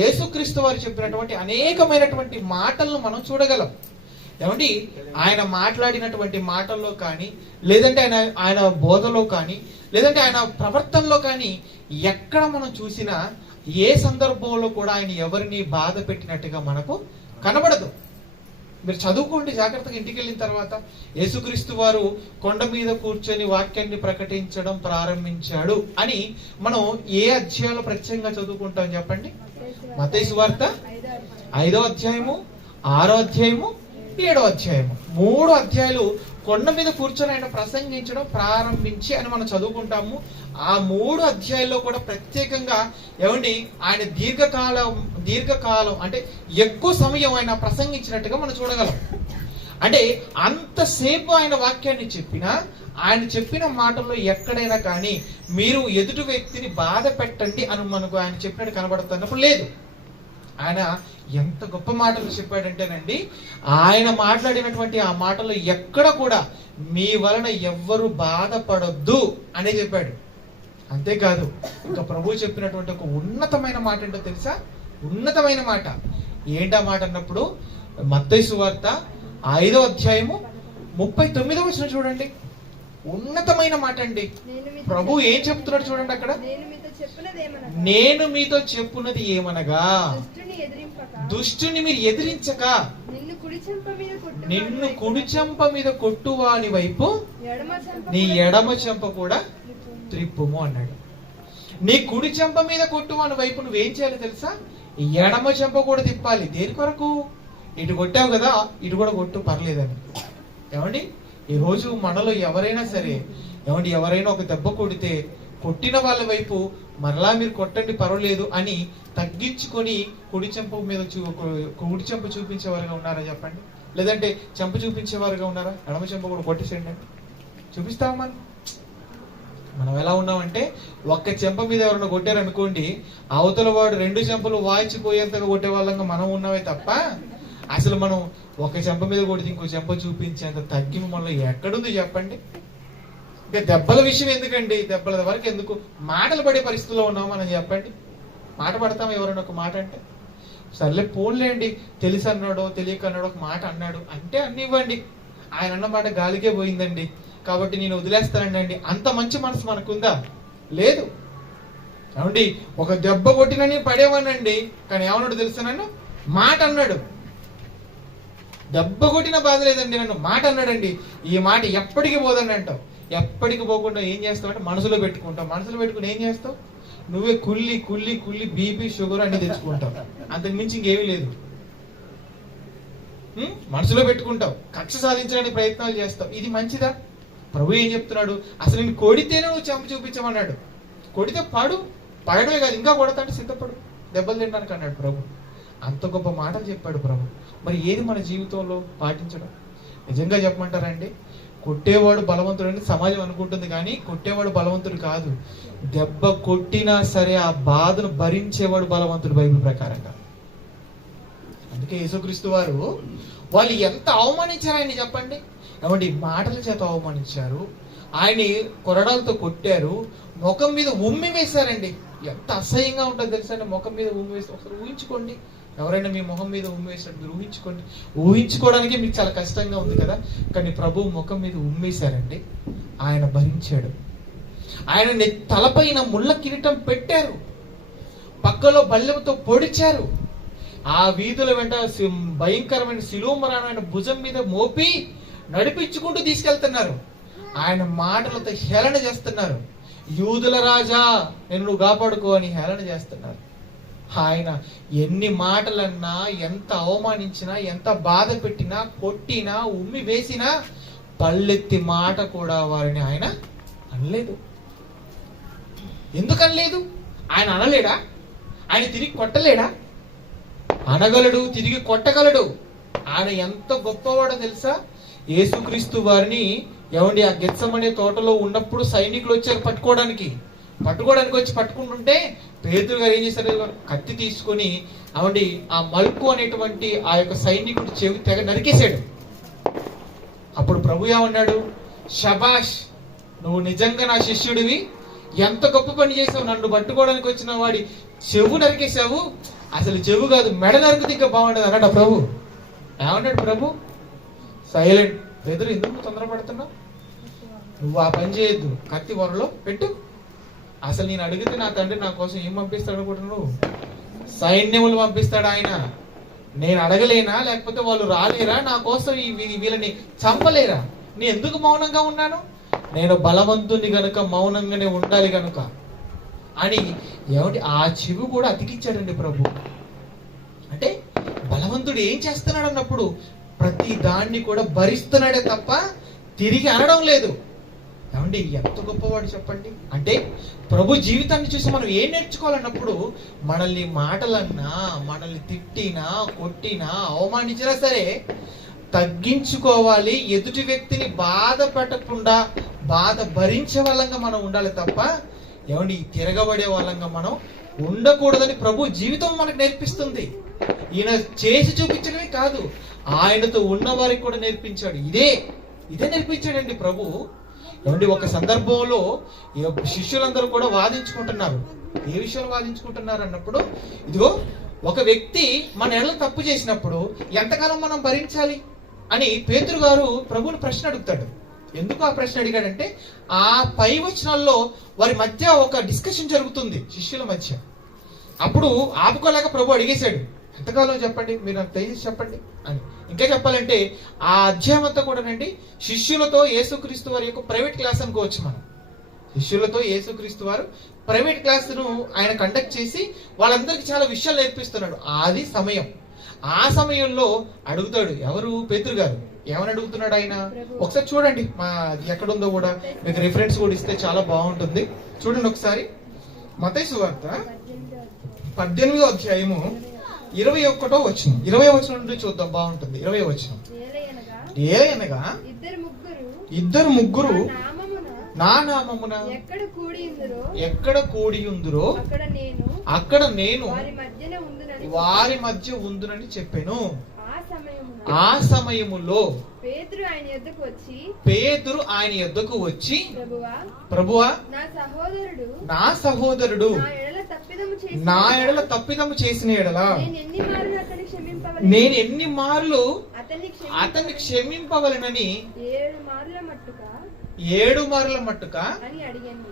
యేసుక్రీస్తు వారు చెప్పినటువంటి అనేకమైనటువంటి మాటలను మనం చూడగలం. ఏమండి, ఆయన మాట్లాడినటువంటి మాటల్లో కానీ, లేదంటే ఆయన బోధలో కానీ, లేదంటే ఆయన ప్రవర్తనలో కానీ ఎక్కడ మనం చూసినా ఏ సందర్భంలో కూడా ఆయన ఎవరిని బాధ పెట్టినట్టుగా మనకు కనబడదు. మీరు చదువుకోండి జాగ్రత్తగా ఇంటికి వెళ్ళిన తర్వాత. యేసుక్రీస్తు వారు కొండ మీద కూర్చొని వాక్యాన్ని ప్రకటించడం ప్రారంభించాడు అని మనం ఏ అధ్యాయంలో ప్రత్యేకంగా చదువుకుంటాం చెప్పండి? మత్తయి సువార్త 5వ అధ్యాయము, 6వ అధ్యాయము, 7వ అధ్యాయము, 3 అధ్యాయాలు కొండ మీద కూర్చొని ఆయన ప్రసంగించడం ప్రారంభించి అని మనం చదువుకుంటాము. ఆ 3 అధ్యాయాల్లో కూడా ప్రత్యేకంగా ఏమండి, ఆయన దీర్ఘకాలం అంటే ఎక్కువ సమయం ఆయన ప్రసంగించినట్టుగా మనం చూడగలం. అంటే అంతసేపు ఆయన వాక్యాన్ని చెప్పినా, ఆయన చెప్పిన మాటల్లో ఎక్కడైనా కానీ మీరు ఎదుటి వ్యక్తిని బాధ పెట్టండి అని మనకు ఆయన చెప్పినట్టు కనబడుతున్నప్పుడు లేదు. ఆయన ఎంత గొప్ప మాటలు చెప్పాడంటేనండి, ఆయన మాట్లాడినటువంటి ఆ మాటలు ఎక్కడ కూడా మీ వలన ఎవ్వరు బాధపడొద్దు అనే చెప్పాడు. అంతేకాదు, ఇంకా ప్రభు చెప్పినటువంటి ఒక ఉన్నతమైన మాట ఏంటో తెలుసా? ఉన్నతమైన మాట ఏంటా మాట అన్నప్పుడు మత్తయి సువార్త 5వ అధ్యాయము 39వ వచనం చూడండి. ఉన్నతమైన మాట అండి. ప్రభు ఏం చెప్తున్నాడు చూడండి అక్కడ. నేను మీతో చెప్పున్నది ఏమనగా, దుష్టుని మీరు ఎదిరించక నిన్ను కుడి చెంప మీద కొట్టువాని వైపు నీ ఎడమ చెంప కూడా త్రిప్పుము అన్నాడు. నీ కుడి చెంప మీద కొట్టువాని వైపు నువ్వేం చేయాలి తెలుసా? ఎడమ చెంప కూడా తిప్పాలి. దేని కొరకు? ఇటు కొట్టావు కదా, ఇటు కూడా కొట్టు, పర్లేదని. ఏమండి, ఈ రోజు మనలో ఎవరైనా సరే, ఏమండి, ఎవరైనా ఒక దెబ్బ కొడితే కొట్టిన వాళ్ళ వైపు మరలా మీరు కొట్టండి పర్వాలేదు అని తగ్గించుకొని కుడి చెంప చూపించేవారుగా ఉన్నారా చెప్పండి? లేదంటే చెంప చూపించేవారుగా ఉన్నారా? ఎడమ చెంప కూడా కొట్టేసేయండి చూపిస్తామా? మనం ఎలా ఉన్నామంటే, ఒక్క చెంప మీద ఎవరైనా కొట్టారనుకోండి, అవతల వాడు 2 చెంపలు వాయించిపోయేంతగా కొట్టే వాళ్ళంగా మనం ఉన్నామే తప్ప, అసలు మనం ఒక చెంప మీద కొడితే ఇంకో చెంప చూపించేంత తగ్గిమ మనలో ఎక్కడుంది చెప్పండి? ఇంకా దెబ్బల విషయం ఎందుకండి? దెబ్బల వరకు ఎందుకు? మాటలు పడే పరిస్థితుల్లో ఉన్నాం మనం చెప్పండి. మాట పడతాం ఎవరైనా ఒక మాట అంటే? సర్లే పోన్లేండి, తెలిసి అన్నాడో తెలియక అన్నాడో ఒక మాట అన్నాడు అంటే అన్ని ఇవ్వండి, ఆయన అన్న మాట గాలికే పోయిందండి కాబట్టి నేను వదిలేస్తానండి, అంత మంచి మనసు మనకుందా? లేదు. ఏమండి, ఒక దెబ్బ కొట్టినని పడేవానండి, కానీ ఏమన్నాడు తెలుసా? నన్ను మాట అన్నాడు. దెబ్బ కొట్టిన బాధ లేదండి, నన్ను మాట అన్నాడండి. ఈ మాట ఎప్పటికీ పోదండి అంటావు. ఎప్పటికి పోకుండా ఏం చేస్తావు అంటే మనసులో పెట్టుకుంటావు. మనసులో పెట్టుకుని ఏం చేస్తావు? నువ్వే కుల్లి కుల్లి కుల్లి బీపీ షుగర్ అన్ని తెచ్చుకుంటావు. అంతకు మించి ఇంకేమీ లేదు. మనసులో పెట్టుకుంటావు, కక్ష సాధించడానికి ప్రయత్నాలు చేస్తావు. ఇది మంచిదా? ప్రభు ఏం చెప్తున్నాడు? అసలు నేను కొడితేనే నువ్వు చెంప చూపించమన్నాడు. కొడితే పడడమే కాదు, ఇంకా కొడతాంటే సిద్ధపడు, దెబ్బలు తినడానికి అన్నాడు ప్రభు. అంత గొప్ప మాటలు చెప్పాడు ప్రభు. మరి ఏది మన జీవితంలో పాటించడం? నిజంగా చెప్పమంటారండి, కొట్టేవాడు బలవంతుడు అని సమాజం అనుకుంటుంది, కానీ కొట్టేవాడు బలవంతుడు కాదు. దెబ్బ కొట్టినా సరే ఆ బాధను భరించేవాడు బలవంతుడు బైబిల్ ప్రకారంగా. అందుకే యేసుక్రీస్తు వారు వాళ్ళు ఎంత అవమానించారు ఆయన్ని చెప్పండి. ఏమండి, మాటల చేత అవమానించారు, ఆయన్ని కొరడాలతో కొట్టారు, ముఖం మీద ఉమ్మి వేశారండి. ఎంత అసహ్యంగా ఉంటుంది తెలుసా అండి, ముఖం మీద ఉమ్మి వేస్తే. ఒకసారి ఊహించుకోండి, ఎవరైనా మీ ముఖం మీద ఉమ్మి వేసాడు మీరు ఊహించుకోండి. ఊహించుకోవడానికి మీకు చాలా కష్టంగా ఉంది కదా, కానీ ప్రభు ముఖం మీద ఉమ్మేశారండి. ఆయన భరించాడు. ఆయన తలపైన ముళ్ళ కిరీటం పెట్టారు, పక్కలో బల్లెంతో పొడిచారు, ఆ వీధుల వెంట భయంకరమైన శిలువ మరణమైన భుజం మీద మోపి నడిపించుకుంటూ తీసుకెళ్తున్నారు. ఆయన మాటలతో హేళన చేస్తున్నారు. యూదుల రాజా నేను నువ్వు కాపాడుకో అని హేళన చేస్తున్నారు. ఆయన ఎన్ని మాటలన్నా, ఎంత అవమానించినా, ఎంత బాధ పెట్టినా, కొట్టినా, ఉమ్మి వేసినా పల్లెత్తి మాట కూడా వారిని ఆయన అనలేదు. ఎందుకు అనలేదు? ఆయన అనలేడా? ఆయన తిరిగి కొట్టలేడా? అనగలడు, తిరిగి కొట్టగలడు. ఆయన ఎంత గొప్పవాడో తెలుసా? యేసుక్రీస్తు వారిని ఏమండి ఆ గెత్సెమనే తోటలో ఉన్నప్పుడు సైనికులు వచ్చారు పట్టుకోవడానికి వచ్చి పట్టుకుంటుంటే పేతురు గారు ఏం చేశారు? కత్తి తీసుకొని అవండి ఆ మల్కు అనేటువంటి ఆ యొక్క సైనికుడు చెవి తెగ నరికేశాడు. అప్పుడు ప్రభు ఏమన్నాడు? షబాష్, నువ్వు నిజంగా నా శిష్యుడివి, ఎంత గొప్ప పని చేసావు, నన్ను పట్టుకోవడానికి వచ్చిన వాడి చెవు నరికేశావు, అసలు చెవు కాదు మెడ నరికితే ఇంకా బాగుండదు అన్నాడు ప్రభు. ఏమన్నాడు ప్రభు? సైలెంట్. పేతురు, ఎందుకు తొందరపడుతున్నావు? నువ్వు ఆ పని చేయొద్దు, కత్తి వరలో పెట్టు. అసలు నేను అడిగితే నా తండ్రి నా కోసం ఏం పంపిస్తాడు అనుకుంటున్నావు? సైన్యములు పంపిస్తాడు ఆయన. నేను అడగలేనా? లేకపోతే వాళ్ళు రాలేరా? నా కోసం వీళ్ళని చంపలేరా? నేను ఎందుకు మౌనంగా ఉన్నాను? నేను బలవంతుని గనుక మౌనంగానే ఉండాలి గనుక అని ఏమంటే ఆ చెవి కూడా అతికిచ్చాడండి ప్రభు. అంటే బలవంతుడు ఏం చేస్తున్నాడు అన్నప్పుడు ప్రతి దాన్ని కూడా భరిస్తున్నాడే తప్ప తిరిగి అనడం లేదు. ఏమండి ఎంత గొప్పవాడు చెప్పండి. అంటే ప్రభు జీవితాన్ని చూసి మనం ఏం నేర్చుకోవాలన్నప్పుడు మనల్ని మాటలన్నా, మనల్ని తిట్టినా, కొట్టినా, అవమానించినా సరే తగ్గించుకోవాలి. ఎదుటి వ్యక్తిని బాధ పెట్టకుండా బాధ భరించే వాళ్ళంగా మనం ఉండాలి తప్ప ఏమండి తిరగబడే వాళ్ళంగా మనం ఉండకూడదని ప్రభు జీవితం మనకు నేర్పిస్తుంది. ఈయన చేసి చూపించడమే కాదు, ఆయనతో ఉన్న వారికి కూడా నేర్పించాడు. ఇదే నేర్పించాడండి ప్రభు. ఏమండి ఒక సందర్భంలో శిష్యులందరూ కూడా వాదించుకుంటున్నారు. ఏ విషయంలో వాదించుకుంటున్నారు అన్నప్పుడు, ఇదిగో ఒక వ్యక్తి మన ఎడల తప్పు చేసినప్పుడు ఎంతకాలం మనం భరించాలి అని పేతురు గారు ప్రభువుని ప్రశ్న అడుగుతాడు. ఎందుకు ఆ ప్రశ్న అడిగాడంటే ఆ పై వచనాల్లో వారి మధ్య ఒక డిస్కషన్ జరుగుతుంది శిష్యుల మధ్య. అప్పుడు ఆపుకోలేక ప్రభు అడిగేశాడు, ఎంతకాలం చెప్పండి, మీరు నాకు దయచేసి చెప్పండి అని. ఇంకా చెప్పాలంటే ఆ అధ్యాయం అంతా కూడానండి శిష్యులతో యేసుక్రీస్తు వారి యొక్క ప్రైవేట్ క్లాస్ అనుకోవచ్చు మనం. శిష్యులతో యేసుక్రీస్తు వారు ప్రైవేట్ క్లాసును ఆయన కండక్ట్ చేసి వాళ్ళందరికీ చాలా విషయాలు నేర్పిస్తున్నాడు. అది సమయం. ఆ సమయంలో అడుగుతాడు ఎవరు? పేతురు గారు. ఏమని అడుగుతున్నాడు ఆయన? ఒకసారి చూడండి, మా ఎక్కడుందో కూడా మీకు రిఫరెన్స్ కూడా ఇస్తే చాలా బాగుంటుంది. చూడండి ఒకసారి. మత్తయి సువార్త 18వ అధ్యాయము 21వ వచనం. 20వ వచనం నుండి చూద్దాం, బాగుంటుంది. 20వ వచనం. ఏలయనగా ఇద్దరు ముగ్గురు నా నామమున ఎక్కడ కూడియుందురో అక్కడ నేను వారి మధ్య ఉందునని చెప్పాను. ఆ సమయములో పేతురు ఆయన యొద్దకు వచ్చి ప్రభువా, నా సహోదరుడు నా ఎడల తప్పిదము చేసిన ఎడల నేను ఎన్ని మార్లు అతన్ని క్షమింపవలనని 7 మార్ల మట్టుక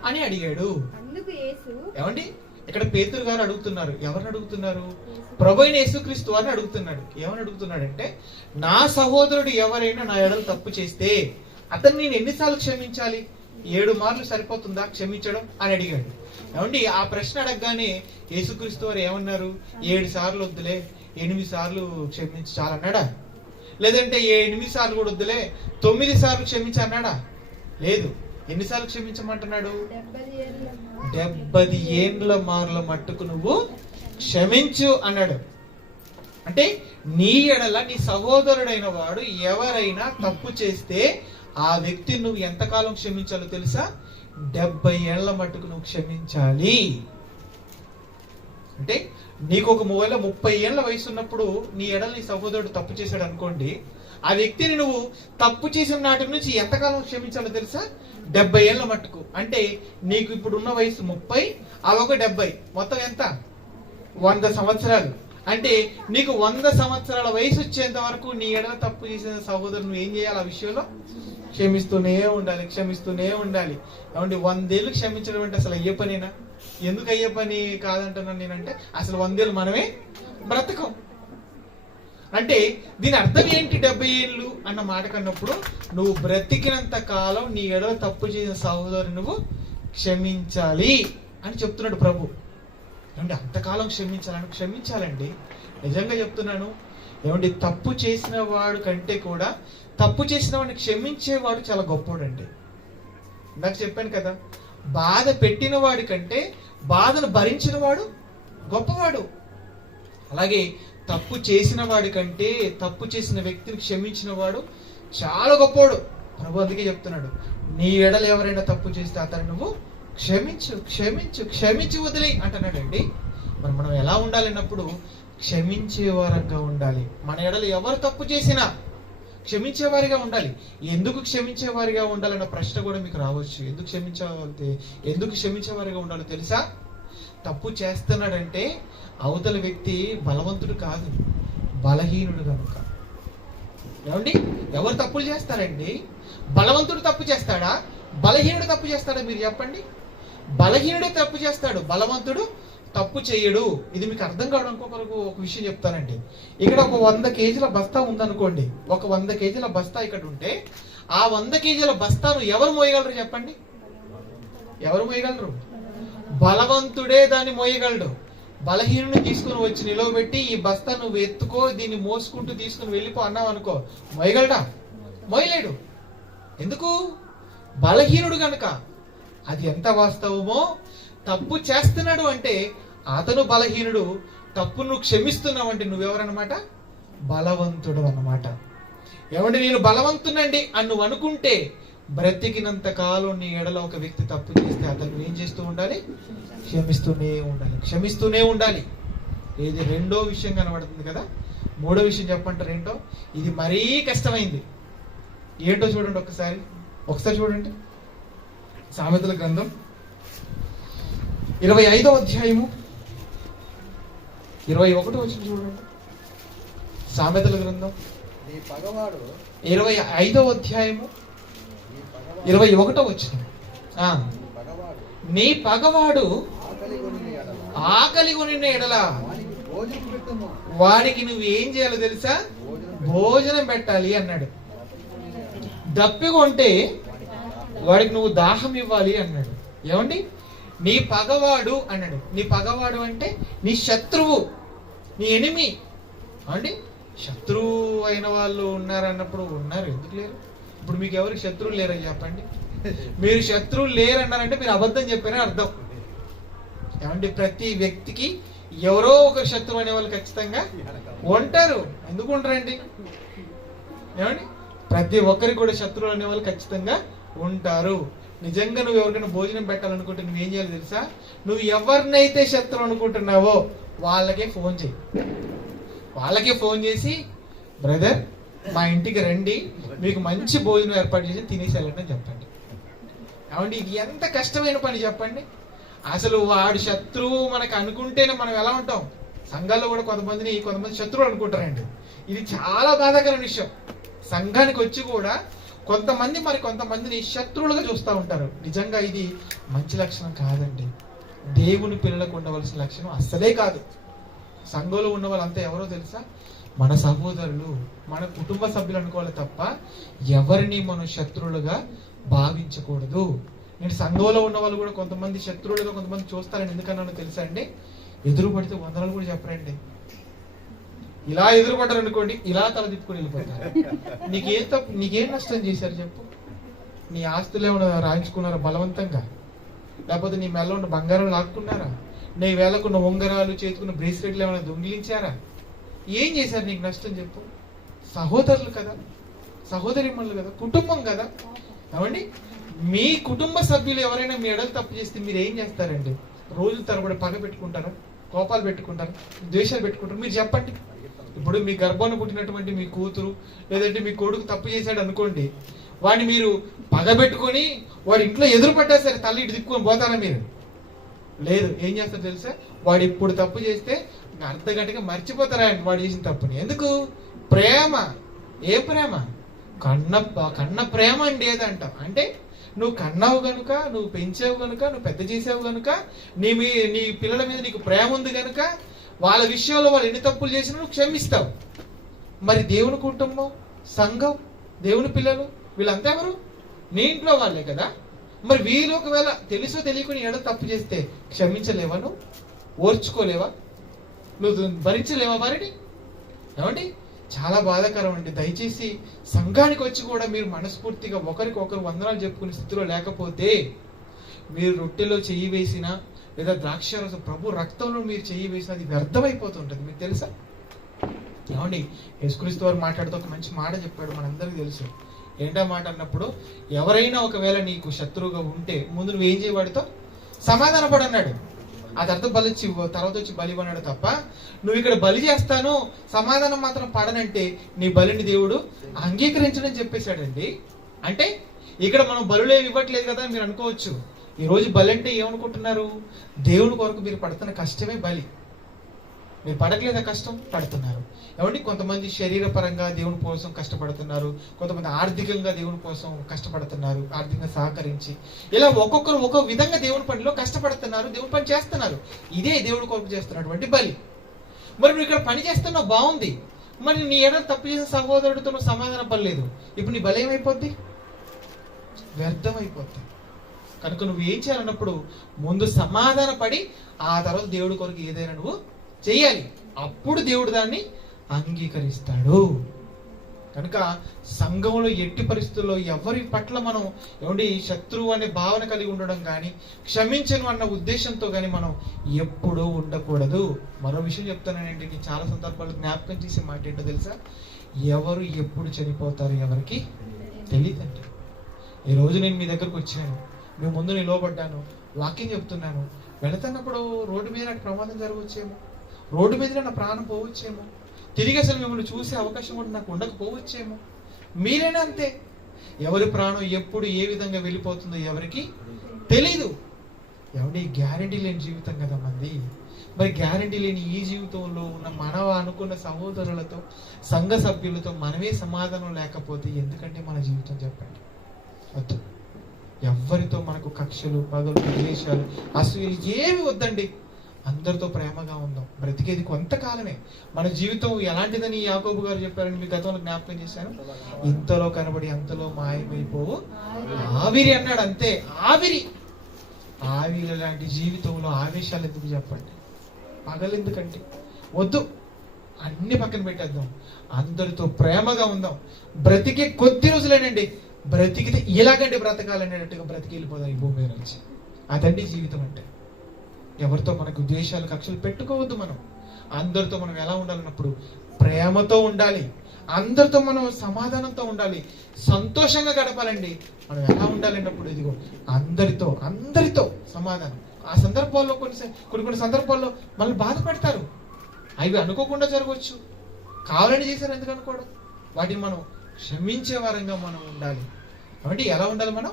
అని అడిగాడు. ఏమండి ఇక్కడ పేతురు గారు అడుగుతున్నారు. ఎవరిని అడుగుతున్నారు? ప్రభు అయిన యేసుక్రీస్తు వారిని అడుగుతున్నాడు. ఏమని అడుగుతున్నాడంటే నా సహోదరుడు ఎవరైనా నా ఎడల తప్పు చేస్తే అతన్ని నేను ఎన్నిసార్లు క్షమించాలి? 7 మార్లు సరిపోతుందా క్షమించడం అని అడిగాడు. ఏమండి ఆ ప్రశ్న అడగగానే యేసుక్రీస్తు వారు ఏమన్నారు? 7 సార్లు వద్దులే, 8 సార్లు క్షమించి చాలన్నాడా? లేదంటే 8 సార్లు కూడా వద్దులే 9 సార్లు క్షమించి అన్నాడా? లేదు. ఎన్నిసార్లు క్షమించమంటున్నాడు? 70 ఏండ్ల మార్ల మట్టుకు నువ్వు క్షమించు అన్నాడు. అంటే నీ ఎడల నీ సహోదరుడైన వాడు ఎవరైనా తప్పు చేస్తే ఆ వ్యక్తిని నువ్వు ఎంతకాలం క్షమించాలో తెలుసా? 70 ఏళ్ల మట్టుకు నువ్వు క్షమించాలి. అంటే నీకు ఒక 30 ఏళ్ల వయసు ఉన్నప్పుడు నీ ఎడల నీ సహోదరుడు తప్పు చేశాడు అనుకోండి, ఆ వ్యక్తిని నువ్వు తప్పు చేసిన నాటి నుంచి ఎంతకాలం క్షమించాలో తెలుసా? 70 ఏళ్ల మట్టుకు. అంటే నీకు ఇప్పుడు ఉన్న వయసు 30, అవొక 70, మొత్తం ఎంత? 100 సంవత్సరాలు. అంటే నీకు 100 సంవత్సరాల వయసు వచ్చేంత వరకు నీ ఎడల తప్పు చేసిన సహోదరు నువ్వు ఏం చేయాలి? ఆ విషయంలో క్షమిస్తూనే ఉండాలి. ఏమంటే 100 ఏళ్ళు క్షమించడం అంటే అసలు అయ్యే పనేనా? ఎందుకు అయ్యే పని కాదంటున్నాను నేనంటే, అసలు 100 ఏళ్ళు మనమే బ్రతకం. అంటే దీని అర్థం ఏంటి 70 ఏళ్ళు అన్న మాట కన్నప్పుడు నువ్వు బ్రతికినంత కాలం నీ ఎడల తప్పు చేసిన సహోదరుని నువ్వు క్షమించాలి అని చెప్తున్నాడు ప్రభు. ఏమంటే అంతకాలం క్షమించాలండి. నిజంగా చెప్తున్నాను. ఏమంటే తప్పు చేసిన వాడు కంటే కూడా తప్పు చేసిన వాడిని క్షమించేవాడు చాలా గొప్పవాడండి. ఇందాక చెప్పాను కదా, బాధ పెట్టిన వాడి కంటే బాధను భరించిన వాడు గొప్పవాడు. అలాగే తప్పు చేసిన వాడి కంటే తప్పు చేసిన వ్యక్తిని క్షమించిన వాడు చాలా గొప్పవాడు. ప్రభు అందుకే చెప్తున్నాడు, నీ ఎడలు ఎవరైనా తప్పు చేస్తే అతను నువ్వు క్షమించు క్షమించు క్షమించి వదిలే అంటున్నాడండి. మరి మనం ఎలా ఉండాలన్నప్పుడు క్షమించే వారంగా ఉండాలి. మన ఎడలు ఎవరు తప్పు చేసినా క్షమించేవారిగా ఉండాలి. ఎందుకు క్షమించేవారిగా ఉండాలన్న ప్రశ్న కూడా మీకు రావచ్చు. ఎందుకు క్షమించేవారిగా ఉండాలో తెలుసా? తప్పు చేస్తున్నాడంటే అవతల వ్యక్తి బలవంతుడు కాదు, బలహీనుడు కనుక. ఏమండి, ఎవరు తప్పులు చేస్తారండి? బలవంతుడు తప్పు చేస్తాడా, బలహీనుడు తప్పు చేస్తాడా? మీరు చెప్పండి. బలహీనుడే తప్పు చేస్తాడు, బలవంతుడు తప్పు చేయడు. ఇది మీకు అర్థం కావడం కొరకు ఒక విషయం చెప్తానండి. ఇక్కడ ఒక 100 కేజీల బస్తా ఉందనుకోండి. ఒక 100 కేజీల బస్తా ఇక్కడ ఉంటే ఆ 100 కేజీల బస్తాను ఎవరు మోయగలరు చెప్పండి? ఎవరు మోయగలరు? బలవంతుడే దాన్ని మోయగలడు. బలహీనుని తీసుకుని వచ్చి నిలవబెట్టి ఈ బస్తా నువ్వు ఎత్తుకో, దీన్ని మోసుకుంటూ తీసుకుని వెళ్ళిపో అన్నావు అనుకో, మోయగలడా? మోయలేడు. ఎందుకు? బలహీనుడు కనుక. అది ఎంత వాస్తవమో, తప్పు చేస్తున్నాడు అంటే అతను బలహీనుడు, తప్పు నువ్వు క్షమిస్తున్నావు అంటే నువ్వెవరన్నమాట? బలవంతుడు అన్నమాట. ఏమంటే నేను బలవంతునండి అని నువ్వు అనుకుంటే బ్రతికినంత కాలం నీ ఎడల ఒక వ్యక్తి తప్పు చేస్తే అతను ఏం చేస్తూ ఉండాలి? క్షమిస్తూనే ఉండాలి. ఇది రెండో విషయం కనబడుతుంది కదా. మూడో విషయం చెప్పంటారు ఏంటో? ఇది మరీ కష్టమైంది. ఏంటో చూడండి, ఒకసారి చూడండి. సామెతల గ్రంథం 25వ అధ్యాయము 21వ వచనం చూడండి. సామెతల గ్రంథం 25వ అధ్యాయము 21వ వచనం. నీ పగవాడు ఆకలి కొనిన ఎడల వాడికి నువ్వు ఏం చేయాలో తెలుసా? భోజనం పెట్టాలి అన్నాడు. దప్పికొంటే వాడికి నువ్వు దాహం ఇవ్వాలి అన్నాడు. ఏమండి, నీ పగవాడు అన్నాడు. నీ పగవాడు అంటే నీ శత్రువు, నీ ఎనిమి అండి. శత్రువు అయిన వాళ్ళు ఉన్నారన్నప్పుడు ఉన్నారు, ఎందుకు లేరు? ఇప్పుడు మీకు ఎవరికి శత్రువులు లేరని చెప్పండి. మీరు శత్రువులు లేరన్నారంటే మీరు అబద్ధం చెప్పారని అర్థం. ఏమండి, ప్రతి వ్యక్తికి ఎవరో ఒక శత్రువు అనే వాళ్ళు ఖచ్చితంగా ఉంటారు. ఎందుకు ఉంటారండి? ఏమండి, ప్రతి ఒక్కరికి కూడా శత్రువులు అనే వాళ్ళు ఖచ్చితంగా ఉంటారు. నిజంగా నువ్వు ఎవరికైనా భోజనం పెట్టాలనుకుంటే నువ్వేం చేయాలి తెలుసా? నువ్వు ఎవరినైతే శత్రువు అనుకుంటున్నావో వాళ్ళకే ఫోన్ చేసి బ్రదర్ మా ఇంటికి రండి, మీకు మంచి భోజనం ఏర్పాటు చేసి తినేసి వెళ్ళండి అని చెప్పండి. ఏమండి, ఇది ఎంత కష్టమైన పని చెప్పండి. అసలు వాడు శత్రువు మనకు అనుకుంటేనే మనం ఎలా ఉంటాం? సంఘాల్లో కూడా కొంతమంది శత్రువులు అనుకుంటారండి. ఇది చాలా బాధాకరమైన విషయం. సంఘానికి వచ్చి కూడా కొంతమందిని శత్రువులుగా చూస్తూ ఉంటారు. నిజంగా ఇది మంచి లక్షణం కాదండి. దేవుని పిల్లలకు ఉండవలసిన లక్షణం అస్సలే కాదు. సంఘంలో ఉన్న వాళ్ళంతా ఎవరో తెలుసా? మన సహోదరులు, మన కుటుంబ సభ్యులు అనుకోవాలి తప్ప ఎవరిని మనం శత్రువులుగా భావించకూడదు. నేను సంఘంలో ఉన్న వాళ్ళు కూడా కొంతమంది శత్రువులుగా కొంతమంది చూస్తారని ఎందుకన్నానో తెలుసా అండి? ఎదురు పడితే వందనాలు కూడా చెప్పరండి. ఇలా ఎదురుపడ్డారు అనుకోండి, ఇలా తల తిప్పుకొని వెళ్ళిపోతారు. నీకేం నష్టం చేశారు చెప్పు? నీ ఆస్తులు ఏమైనా రాయించుకున్నారా బలవంతంగా? లేకపోతే నీ మెల్ల ఉన్న బంగారం లాక్కున్నారా? నీ వేళకున్న ఉంగరాలు, చేతుకున్న బ్రేస్లెట్లు ఏమైనా దొంగిలించారా? ఏం చేశారు నీకు నష్టం చెప్పు? సహోదరులు కదా, సహోదరిమణులు కదా, కుటుంబం కదా. ఏమండి, మీ కుటుంబ సభ్యులు ఎవరైనా మీ ఎడలు తప్పు చేస్తే మీరు ఏం చేస్తారండి? రోజుల తరబడి పగ పెట్టుకుంటారా? కోపాలు పెట్టుకుంటారా? ద్వేషాలు పెట్టుకుంటారా? మీరు చెప్పండి. ఇప్పుడు మీ గర్భాన్ని పుట్టినటువంటి మీ కూతురు లేదంటే మీ కొడుకు తప్పు చేశాడు అనుకోండి, వాడిని మీరు పగబెట్టుకొని వాడి ఇంట్లో ఎదురుపడ్డా సరే తల్లి ఇటు తిప్పుకొని పోతారా మీరు? లేదు. ఏం చేస్తారు తెలుసా? వాడు ఇప్పుడు తప్పు చేస్తే అర్ధగంటగా మర్చిపోతారా వాడు చేసిన తప్పుని. ఎందుకు? ప్రేమ. ఏ ప్రేమ? కన్న ప్రేమ అండి ఏదంటాం. అంటే నువ్వు కన్నావు కనుక, నువ్వు పెంచావు కనుక, నువ్వు పెద్ద చేసావు కనుక, నీ పిల్లల మీద నీకు ప్రేమ ఉంది కనుక వాళ్ళ విషయంలో వాళ్ళు ఎన్ని తప్పులు చేసినా నువ్వు క్షమిస్తావు. మరి దేవుని కుటుంబం, సంఘం, దేవుని పిల్లలు వీళ్ళంతా ఎవరు? నీ ఇంట్లో వాళ్ళే కదా. మరి వీళ్ళు ఒకవేళ తెలుసో తెలియకుండా ఏడో తప్పు చేస్తే క్షమించలేవా? నువ్వు ఓర్చుకోలేవా? నువ్వు భరించలేవా వారిని? ఏమండి, చాలా బాధాకరం అండి. దయచేసి సంఘానికి వచ్చి కూడా మీరు మనస్ఫూర్తిగా ఒకరికొకరు వందనాలు చెప్పుకునే స్థితిలో లేకపోతే, మీరు రొట్టెలో చెయ్యి వేసినా లేదా ద్రాక్షారసం ప్రభు రక్తంలో మీరు చెయ్యి వేసినా అది వ్యర్థమైపోతుంటుంది. మీకు తెలుసా? ఏమండి, యేసుక్రీస్తు వారు మాట్లాడుతూ ఒక మంచి మాట చెప్పాడు, మనందరికీ తెలుసు. ఏంటా మాట అన్నప్పుడు, ఎవరైనా ఒకవేళ నీకు శత్రువుగా ఉంటే ముందు నువ్వు ఏం చేయవాడితో సమాధాన పడన్నాడు. ఆ తర్వాత వచ్చి బలి అన్నాడు తప్ప, నువ్వు ఇక్కడ బలి చేస్తాను సమాధానం మాత్రం పడనంటే నీ బలిని దేవుడు అంగీకరించడని చెప్పేశాడండి. అంటే ఇక్కడ మనం బలులు ఏమి ఇవ్వట్లేదు కదా మీరు అనుకోవచ్చు. ఈ రోజు బలి అంటే ఏమనుకుంటున్నారు? దేవుని కొరకు మీరు పడుతున్న కష్టమే బలి. మీరు పడట్లేదా కష్టం? పడుతున్నారు. ఏమండి, కొంతమంది శరీరపరంగా దేవుని కోసం కష్టపడుతున్నారు, కొంతమంది ఆర్థికంగా దేవుని కోసం కష్టపడుతున్నారు, ఆర్థికంగా సహకరించి. ఇలా ఒక్కొక్కరు ఒక్కొక్క విధంగా దేవుని పనిలో కష్టపడుతున్నారు, దేవుని పని చేస్తున్నారు. ఇదే దేవుడి కొరకు చేస్తున్నటువంటి బలి. మరి నువ్వు ఇక్కడ పని చేస్తున్నావు, బాగుంది. మరి నీ ఏడాది తప్పు చేసిన సహోదరుడితో నువ్వు సమాధానం పడలేదు, ఇప్పుడు నీ బలి ఏమైపోద్ది? వ్యర్థమైపోద్ది. కనుక నువ్వు ఏం చేయాలన్నప్పుడు ముందు సమాధాన పడి ఆ తర్వాత దేవుడి కొరకు ఏదైనా నువ్వు చెయ్యాలి. అప్పుడు దేవుడు దాన్ని అంగీకరిస్తాడు. కనుక సంఘంలో ఎట్టి పరిస్థితుల్లో ఎవరి పట్ల మనం ఏమండి శత్రువు అనే భావన కలిగి ఉండడం కానీ, క్షమించను అన్న ఉద్దేశంతో కానీ మనం ఎప్పుడూ ఉండకూడదు. మరో విషయం చెప్తానండి, నేను చాలా సందర్భాలు జ్ఞాపకం చేసే మాట ఏంటో తెలుసా? ఎవరు ఎప్పుడు చనిపోతారు ఎవరికి తెలియదండి. ఈ రోజు నేను మీ దగ్గరకు వచ్చాను, మీ ముందు నిలవబడ్డాను, వాక్యం చెప్తున్నాను. వెళుతున్నప్పుడు రోడ్డు మీద నాకు ప్రమాదం జరగవచ్చేమో, రోడ్డు మీద నా ప్రాణం పోవచ్చేమో, తిరిగి అసలు మిమ్మల్ని చూసే అవకాశం కూడా నాకు ఉండకపోవచ్చేమో. మీరైనా అంతే. ఎవరి ప్రాణం ఎప్పుడు ఏ విధంగా వెళ్ళిపోతుందో ఎవరికి తెలీదు. ఎవరి గ్యారంటీ లేని జీవితం కదా మంది. మరి గ్యారంటీ లేని ఈ జీవితంలో ఉన్న మనం అనుకున్న సహోదరులతో, సంఘ సభ్యులతో మనమే సమాధానం లేకపోతే ఎందుకంటే మన జీవితం చెప్పండి. వద్దు. ఎవరితో మనకు కక్షలు, పగలు, ద్వేషాలు, అసూయలు ఏమి వద్దండి. అందరితో ప్రేమగా ఉందాం. బ్రతికేది కొంతకాలమే. మన జీవితం ఎలాంటిదని యాకోబు గారు చెప్పారని మీ గతంలో జ్ఞాపకం చేశాను. ఇంతలో కనబడి అంతలో మాయమైపోవు ఆవిరి అన్నాడు. అంతే, ఆవిరి. ఆవిరి లాంటి జీవితంలో ఆవేశాలు ఎందుకు చెప్పండి? పగలు ఎందుకంటే వద్దు. అన్ని పక్కన పెట్టేద్దాం. అందరితో ప్రేమగా ఉందాం. బ్రతికే కొద్ది రోజులేనండి. బ్రతికితే ఇలాగంటే బ్రతకాలనేటట్టుగా బ్రతికి వెళ్ళిపోదాం ఈ భూమి మీద నుంచి. అదండి జీవితం అంటే. ఎవరితో మనకు ద్వేషాలు, కక్షలు పెట్టుకోవద్దు. మనం అందరితో మనం ఎలా ఉండాలన్నప్పుడు ప్రేమతో ఉండాలి. అందరితో మనం సమాధానంతో ఉండాలి. సంతోషంగా గడపాలండి. మనం ఎలా ఉండాలన్నప్పుడు ఇదిగో అందరితో సమాధానం. ఆ సందర్భాల్లో కొన్ని సందర్భాల్లో మనల్ని బాధపడతారు. అవి అనుకోకుండా జరగవచ్చు, కావాలని చేశారు ఎందుకు అనుకోవడం. వాటిని మనం క్షమించే వారంగా మనం ఉండాలి. కాబట్టి ఎలా ఉండాలి? మనం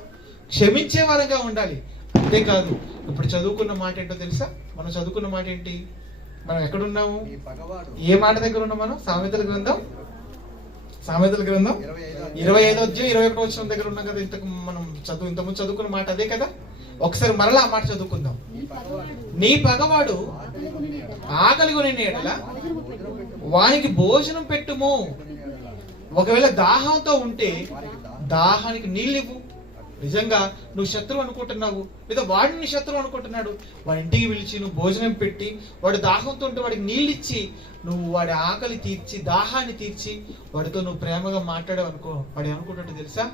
క్షమించే వారంగా ఉండాలి. అంతేకాదు, ఇప్పుడు చదువుకున్న మాట ఏంటో తెలుసా? మనం చదువుకున్న మాట ఏంటి? మనం ఎక్కడున్నాము? ఏ మాట దగ్గర ఉన్నాం? మనం సామెతల గ్రంథం 25వ అధ్యాయం 21వ వచనం దగ్గర ఉన్నాం కదా. ఇంతకుముందు చదువుకున్న మాట అదే కదా. ఒకసారి మరలా ఆ మాట చదువుకుందాం. నీ పగవాడు ఆకలిగొని ఎడల వానికి భోజనం పెట్టుము. ఒకవేళ దాహంతో ఉంటే దాహానికి నీళ్ళు ఇవ్వు. నిజంగా నువ్వు శత్రువు అనుకుంటున్నావు, లేదా వాడిని శత్రువు అనుకుంటున్నాడు, వాడి ఇంటికి పిలిచి నువ్వు భోజనం పెట్టి, వాడు దాహంతో ఉంటే వాడికి నీళ్ళు ఇచ్చి, నువ్వు వాడి ఆకలి తీర్చి, దాహాన్ని తీర్చి, వాడితో నువ్వు ప్రేమగా మాట్లాడావు అనుకో, వాడు అనుకుంటాడు తెలుసా?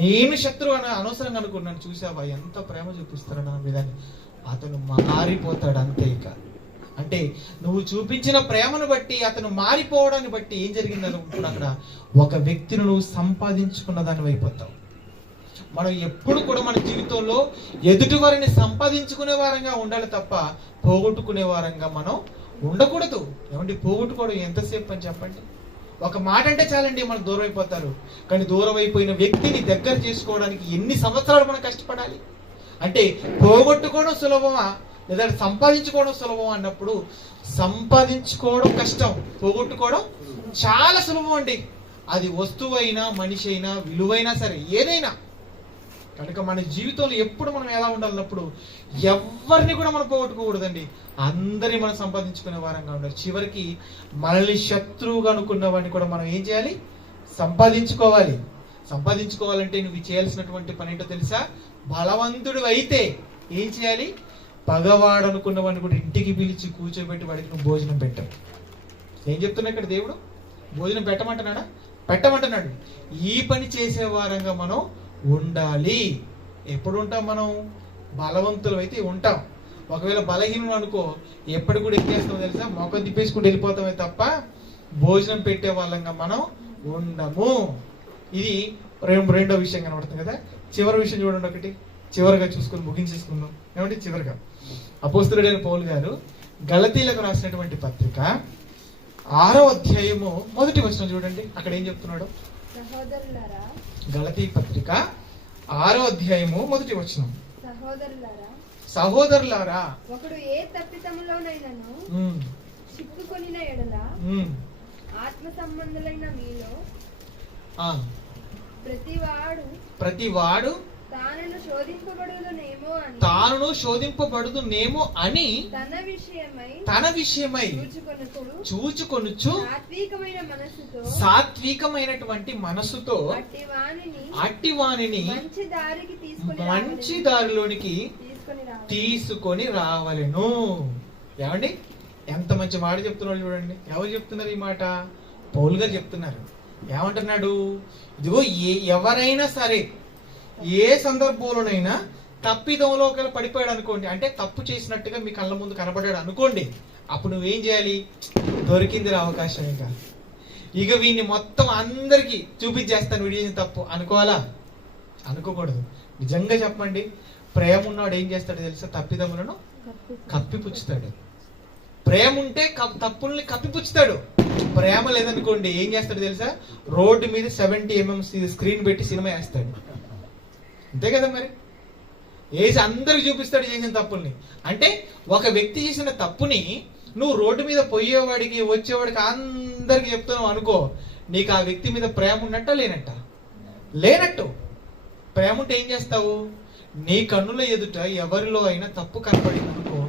నేను శత్రువు అని అనవసరంగా అనుకున్నాను. చూసావా ఎంత ప్రేమ చూపిస్తాడు నా మీద. అతను మారిపోతాడు. అంతే. ఇక అంటే నువ్వు చూపించిన ప్రేమను బట్టి, అతను మారిపోవడాన్ని బట్టి ఏం జరిగింది అనుకుంటున్నా, అక్కడ ఒక వ్యక్తిని నువ్వు సంపాదించుకున్న దాన్ని అయిపోతావు. మనం ఎప్పుడు కూడా మన జీవితంలో ఎదుటి వారిని సంపాదించుకునే వారంగా ఉండాలి తప్ప పోగొట్టుకునే వారంగా మనం ఉండకూడదు. ఏమంటే పోగొట్టుకోవడం ఎంతసేపు అని చెప్పండి. ఒక మాట అంటే చాలండి మనకు దూరం అయిపోతారు. కానీ దూరం అయిపోయిన వ్యక్తిని దగ్గర చేసుకోవడానికి ఎన్ని సంవత్సరాలు మనం కష్టపడాలి. అంటే పోగొట్టుకోవడం సులభమా లేదా సంపాదించుకోవడం సులభం అన్నప్పుడు, సంపాదించుకోవడం కష్టం, పోగొట్టుకోవడం చాలా సులభం అండి. అది వస్తువు అయినా, మనిషి అయినా, విలువైనా సరే, ఏదైనా కనుక మన జీవితంలో ఎప్పుడు మనం ఎలా ఉండాలన్నప్పుడు ఎవరిని కూడా మనం పోగొట్టుకోకూడదండి. అందరినీ మనం సంపాదించుకునే వారంగా ఉండాలి. చివరికి మనల్ని శత్రువుగా అనుకున్న వాడిని కూడా మనం ఏం చేయాలి? సంపాదించుకోవాలి. సంపాదించుకోవాలంటే నువ్వు చేయాల్సినటువంటి పని ఏంటో తెలుసా? బలవంతుడు అయితే ఏం చేయాలి? పగవాడు అనుకున్న వాడిని కూడా ఇంటికి పిలిచి కూర్చోబెట్టి వాడికి నువ్వు భోజనం పెట్టావు. ఏం చెప్తున్నా ఇక్కడ దేవుడు? భోజనం పెట్టమంటున్నాడా? పెట్టమంటున్నాడు. ఈ పని చేసే వారంగా మనం ఉండాలి. ఎప్పుడు ఉంటాం మనం? బలవంతులు అయితే ఉంటాం. ఒకవేళ బలహీనులు అనుకో, ఎప్పటి కూడా ఏం చేస్తామో తెలుసా? మొఖం తిప్పేసుకుంటూ వెళ్ళిపోతామే తప్ప భోజనం పెట్టే వాళ్ళంగా మనం ఉండము. ఇది రెండో విషయం కనబడుతుంది కదా. చివరి విషయం చూడండి, ఒకటి చివరిగా చూసుకొని ముగించేసుకుందాం. ఏమంటే చివరిగా అపోస్తలుడైన పౌలు గారు గలతీలకు రాసినటువంటి పత్రిక 6వ అధ్యాయము 1వ వచనం చూడండి. అక్కడ ఏం చెప్తున్నాడు? గలతీ పత్రిక 6వ అధ్యాయము 1వ వచనం. సహోదరులారా, ఒకడు ఏ తప్పిదములోనైనను చిక్కుకొనిన ఎడల ఆత్మ సంబంధులైన మీలో ప్రతివాడు తానును శోధింపబడుదునేమో అని తన విషయమై చూచుకొనుచు సాత్వికమైనటువంటి మనసుతో అట్టివానిని మంచి దారిలోనికి తీసుకొని రావలెను. ఏమండి, ఎంత మంచి మాట చెప్తున్నాడు చూడండి. ఎవరు చెప్తున్నారు ఈ మాట? పౌలు గారు చెప్తున్నారు. ఏమంటున్నాడు? ఇదిగో ఎవరైనా సరే ఏ సందర్భంలోనైనా తప్పిదంలో ఒకవేళ పడిపోయాడు అనుకోండి, అంటే తప్పు చేసినట్టుగా మీ కళ్ళ ముందు కనబడ్డాడు అనుకోండి, అప్పుడు నువ్వేం చేయాలి? దొరికింది అవకాశం. ఇక వీడిని మొత్తం అందరికి చూపించేస్తాను వీడు చేసిన తప్పు అనుకోవాలా? అనుకోకూడదు. నిజంగా చెప్పండి, ప్రేమ ఉన్నవాడు ఏం చేస్తాడు తెలుసా? తప్పిదములను కప్పిపుచ్చుతాడు. ప్రేమ ఉంటే తప్పుల్ని కప్పిపుచ్చుతాడు. ప్రేమ లేదనుకోండి ఏం చేస్తాడు తెలుసా? రోడ్డు మీద 70 mm స్క్రీన్ పెట్టి సినిమా వేస్తాడు. అంతే కదా మరి. వేసి అందరికి చూపిస్తాడు చేసిన తప్పుల్ని. అంటే ఒక వ్యక్తి చేసిన తప్పుని నువ్వు రోడ్డు మీద పోయేవాడికి వచ్చేవాడికి అందరికి చెప్తున్నావు అనుకో, నీకు ఆ వ్యక్తి మీద ప్రేమ ఉన్నట్ట లేనట్ట? లేనట్టు. ప్రేమ ఉంటే ఏం చేస్తావు? నీ కన్నుల ఎదుట ఎవరిలో అయినా తప్పు కనపడింది అనుకో,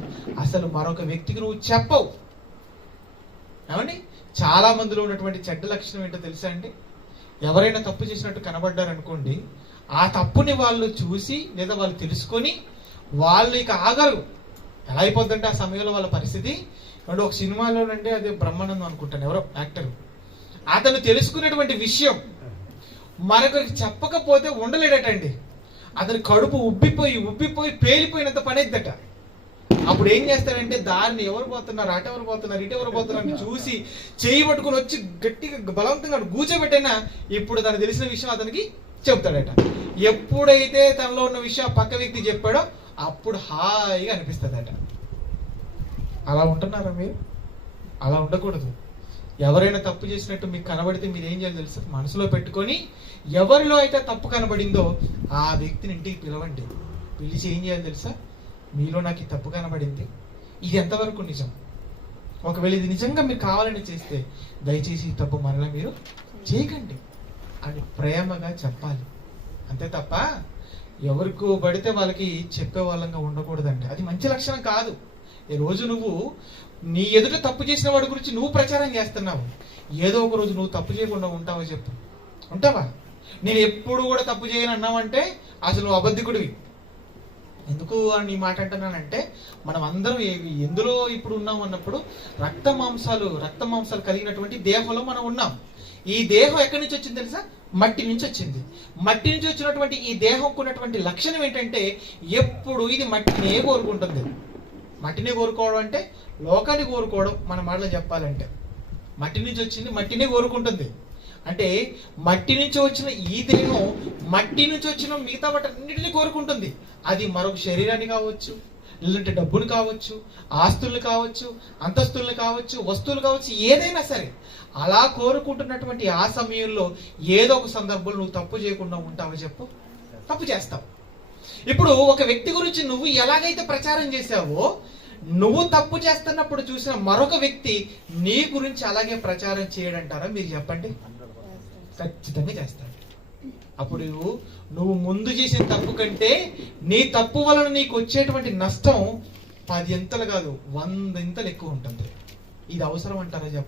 అసలు మరొక వ్యక్తికి నువ్వు చెప్పవు. ఏమండి, చాలా మందిలో ఉన్నటువంటి చెడ్డ లక్షణం ఏంటో తెలుసా అండి? ఎవరైనా తప్పు చేసినట్టు కనబడ్డారనుకోండి, ఆ తప్పుని వాళ్ళు చూసి లేదా వాళ్ళు తెలుసుకొని వాళ్ళు ఇక ఆగరు. ఎలా అయిపోద్దంటే ఆ సమయంలో వాళ్ళ పరిస్థితి. అంటే ఒక సినిమాలోనండి, అదే బ్రహ్మానందం అనుకుంటాను, ఎవరో యాక్టర్, అతను తెలుసుకున్నటువంటి విషయం మరొకరికి చెప్పకపోతే ఉండలేడటండి. అతని కడుపు ఉబ్బిపోయి పేలిపోయినంత పనేద్దట. అప్పుడు ఏం చేస్తాడంటే దారిని ఎవరు పోతున్నారు, అటెవరు పోతున్నారు, ఇటెవరు పోతున్నారు అని చూసి చేయి పట్టుకుని వచ్చి గట్టిగా బలవంతంగా కూర్చోబెట్టైనా ఇప్పుడు తనకు తెలిసిన విషయం అతనికి చెప్తాడట. ఎప్పుడైతే తనలో ఉన్న విషయం పక్క వ్యక్తి చెప్పాడో అప్పుడు హాయిగా అనిపిస్తుందట. అలా ఉంటున్నారా మీరు? అలా ఉండకూడదు. ఎవరైనా తప్పు చేసినట్టు మీకు కనబడితే మీరు ఏం చేయాలి తెలుసా? మనసులో పెట్టుకొని ఎవరిలో అయితే తప్పు కనబడిందో ఆ వ్యక్తిని ఇంటికి పిలవండి. పిలిచి ఏం చేయాలి తెలుసా? మీలో నాకు ఈ తప్పు కనబడింది, ఇది ఎంతవరకు నిజం? ఒకవేళ ఇది నిజంగా మీరు కావాలని చేస్తే దయచేసి ఈ తప్పు మరలా మీరు చేయకండి అని ప్రేమగా చెప్పాలి. అంతే తప్ప ఎవరికో పడితే వాళ్ళకి చెప్పే వాళ్ళంగా ఉండకూడదండి. అది మంచి లక్షణం కాదు. ఈ రోజు నువ్వు నీ ఎదుట తప్పు చేసిన వాడి గురించి నువ్వు ప్రచారం చేస్తున్నావు, ఏదో ఒక రోజు నువ్వు తప్పు చేయకుండా ఉంటావో చెప్పు? ఉంటావా? నేను ఎప్పుడు కూడా తప్పు చేయను అన్నావంటే అసలు నువ్వు అబద్ధికుడివి. ఎందుకు అని మాట అంటున్నానంటే, మనం అందరం ఎందులో ఇప్పుడు ఉన్నాం అన్నప్పుడు రక్త మాంసాలు కలిగినటువంటి దేహంలో మనం ఉన్నాం. ఈ దేహం ఎక్కడి నుంచి వచ్చింది తెలుసా? మట్టి నుంచి వచ్చింది. మట్టి నుంచి వచ్చినటువంటి ఈ దేహంకు ఉన్నటువంటి లక్షణం ఏంటంటే ఎప్పుడు ఇది మట్టినే కోరుకుంటుంది. మట్టిని కోరుకోవడం అంటే లోకాన్ని కోరుకోవడం. మన మాటలో చెప్పాలంటే మట్టి నుంచి వచ్చింది, మట్టినే కోరుకుంటుంది. అంటే మట్టి నుంచి వచ్చిన ఈ దేహం మట్టి నుంచి వచ్చిన మిగతా వాటన్నిటిని కోరుకుంటుంది. అది మరొక శరీరాన్ని కావచ్చు, లేదంటే డబ్బులు కావచ్చు, ఆస్తులు కావచ్చు, అంతస్తులు కావచ్చు, వస్తువులు కావచ్చు, ఏదైనా సరే అలా కోరుకుంటున్నటువంటి ఆ సమయంలో ఏదో ఒక సందర్భంలో నువ్వు తప్పు చేయకుండా ఉంటావో చెప్పు? తప్పు చేస్తావు. ఇప్పుడు ఒక వ్యక్తి గురించి నువ్వు ఎలాగైతే ప్రచారం చేశావో, నువ్వు తప్పు చేస్తున్నప్పుడు చూసిన మరొక వ్యక్తి నీ గురించి అలాగే ప్రచారం చేయడంటారా? మీరు చెప్పండి. ఖచ్చితంగా చేస్తాడు. అప్పుడు నువ్వు ముందు చేసిన తప్పు కంటే నీ తప్పు వలన నీకు వచ్చేటువంటి నష్టం 10 ఇంతలు కాదు 100 ఇంతలు ఎక్కువ ఉంటుంది. ఇది అవసరం అంటారా?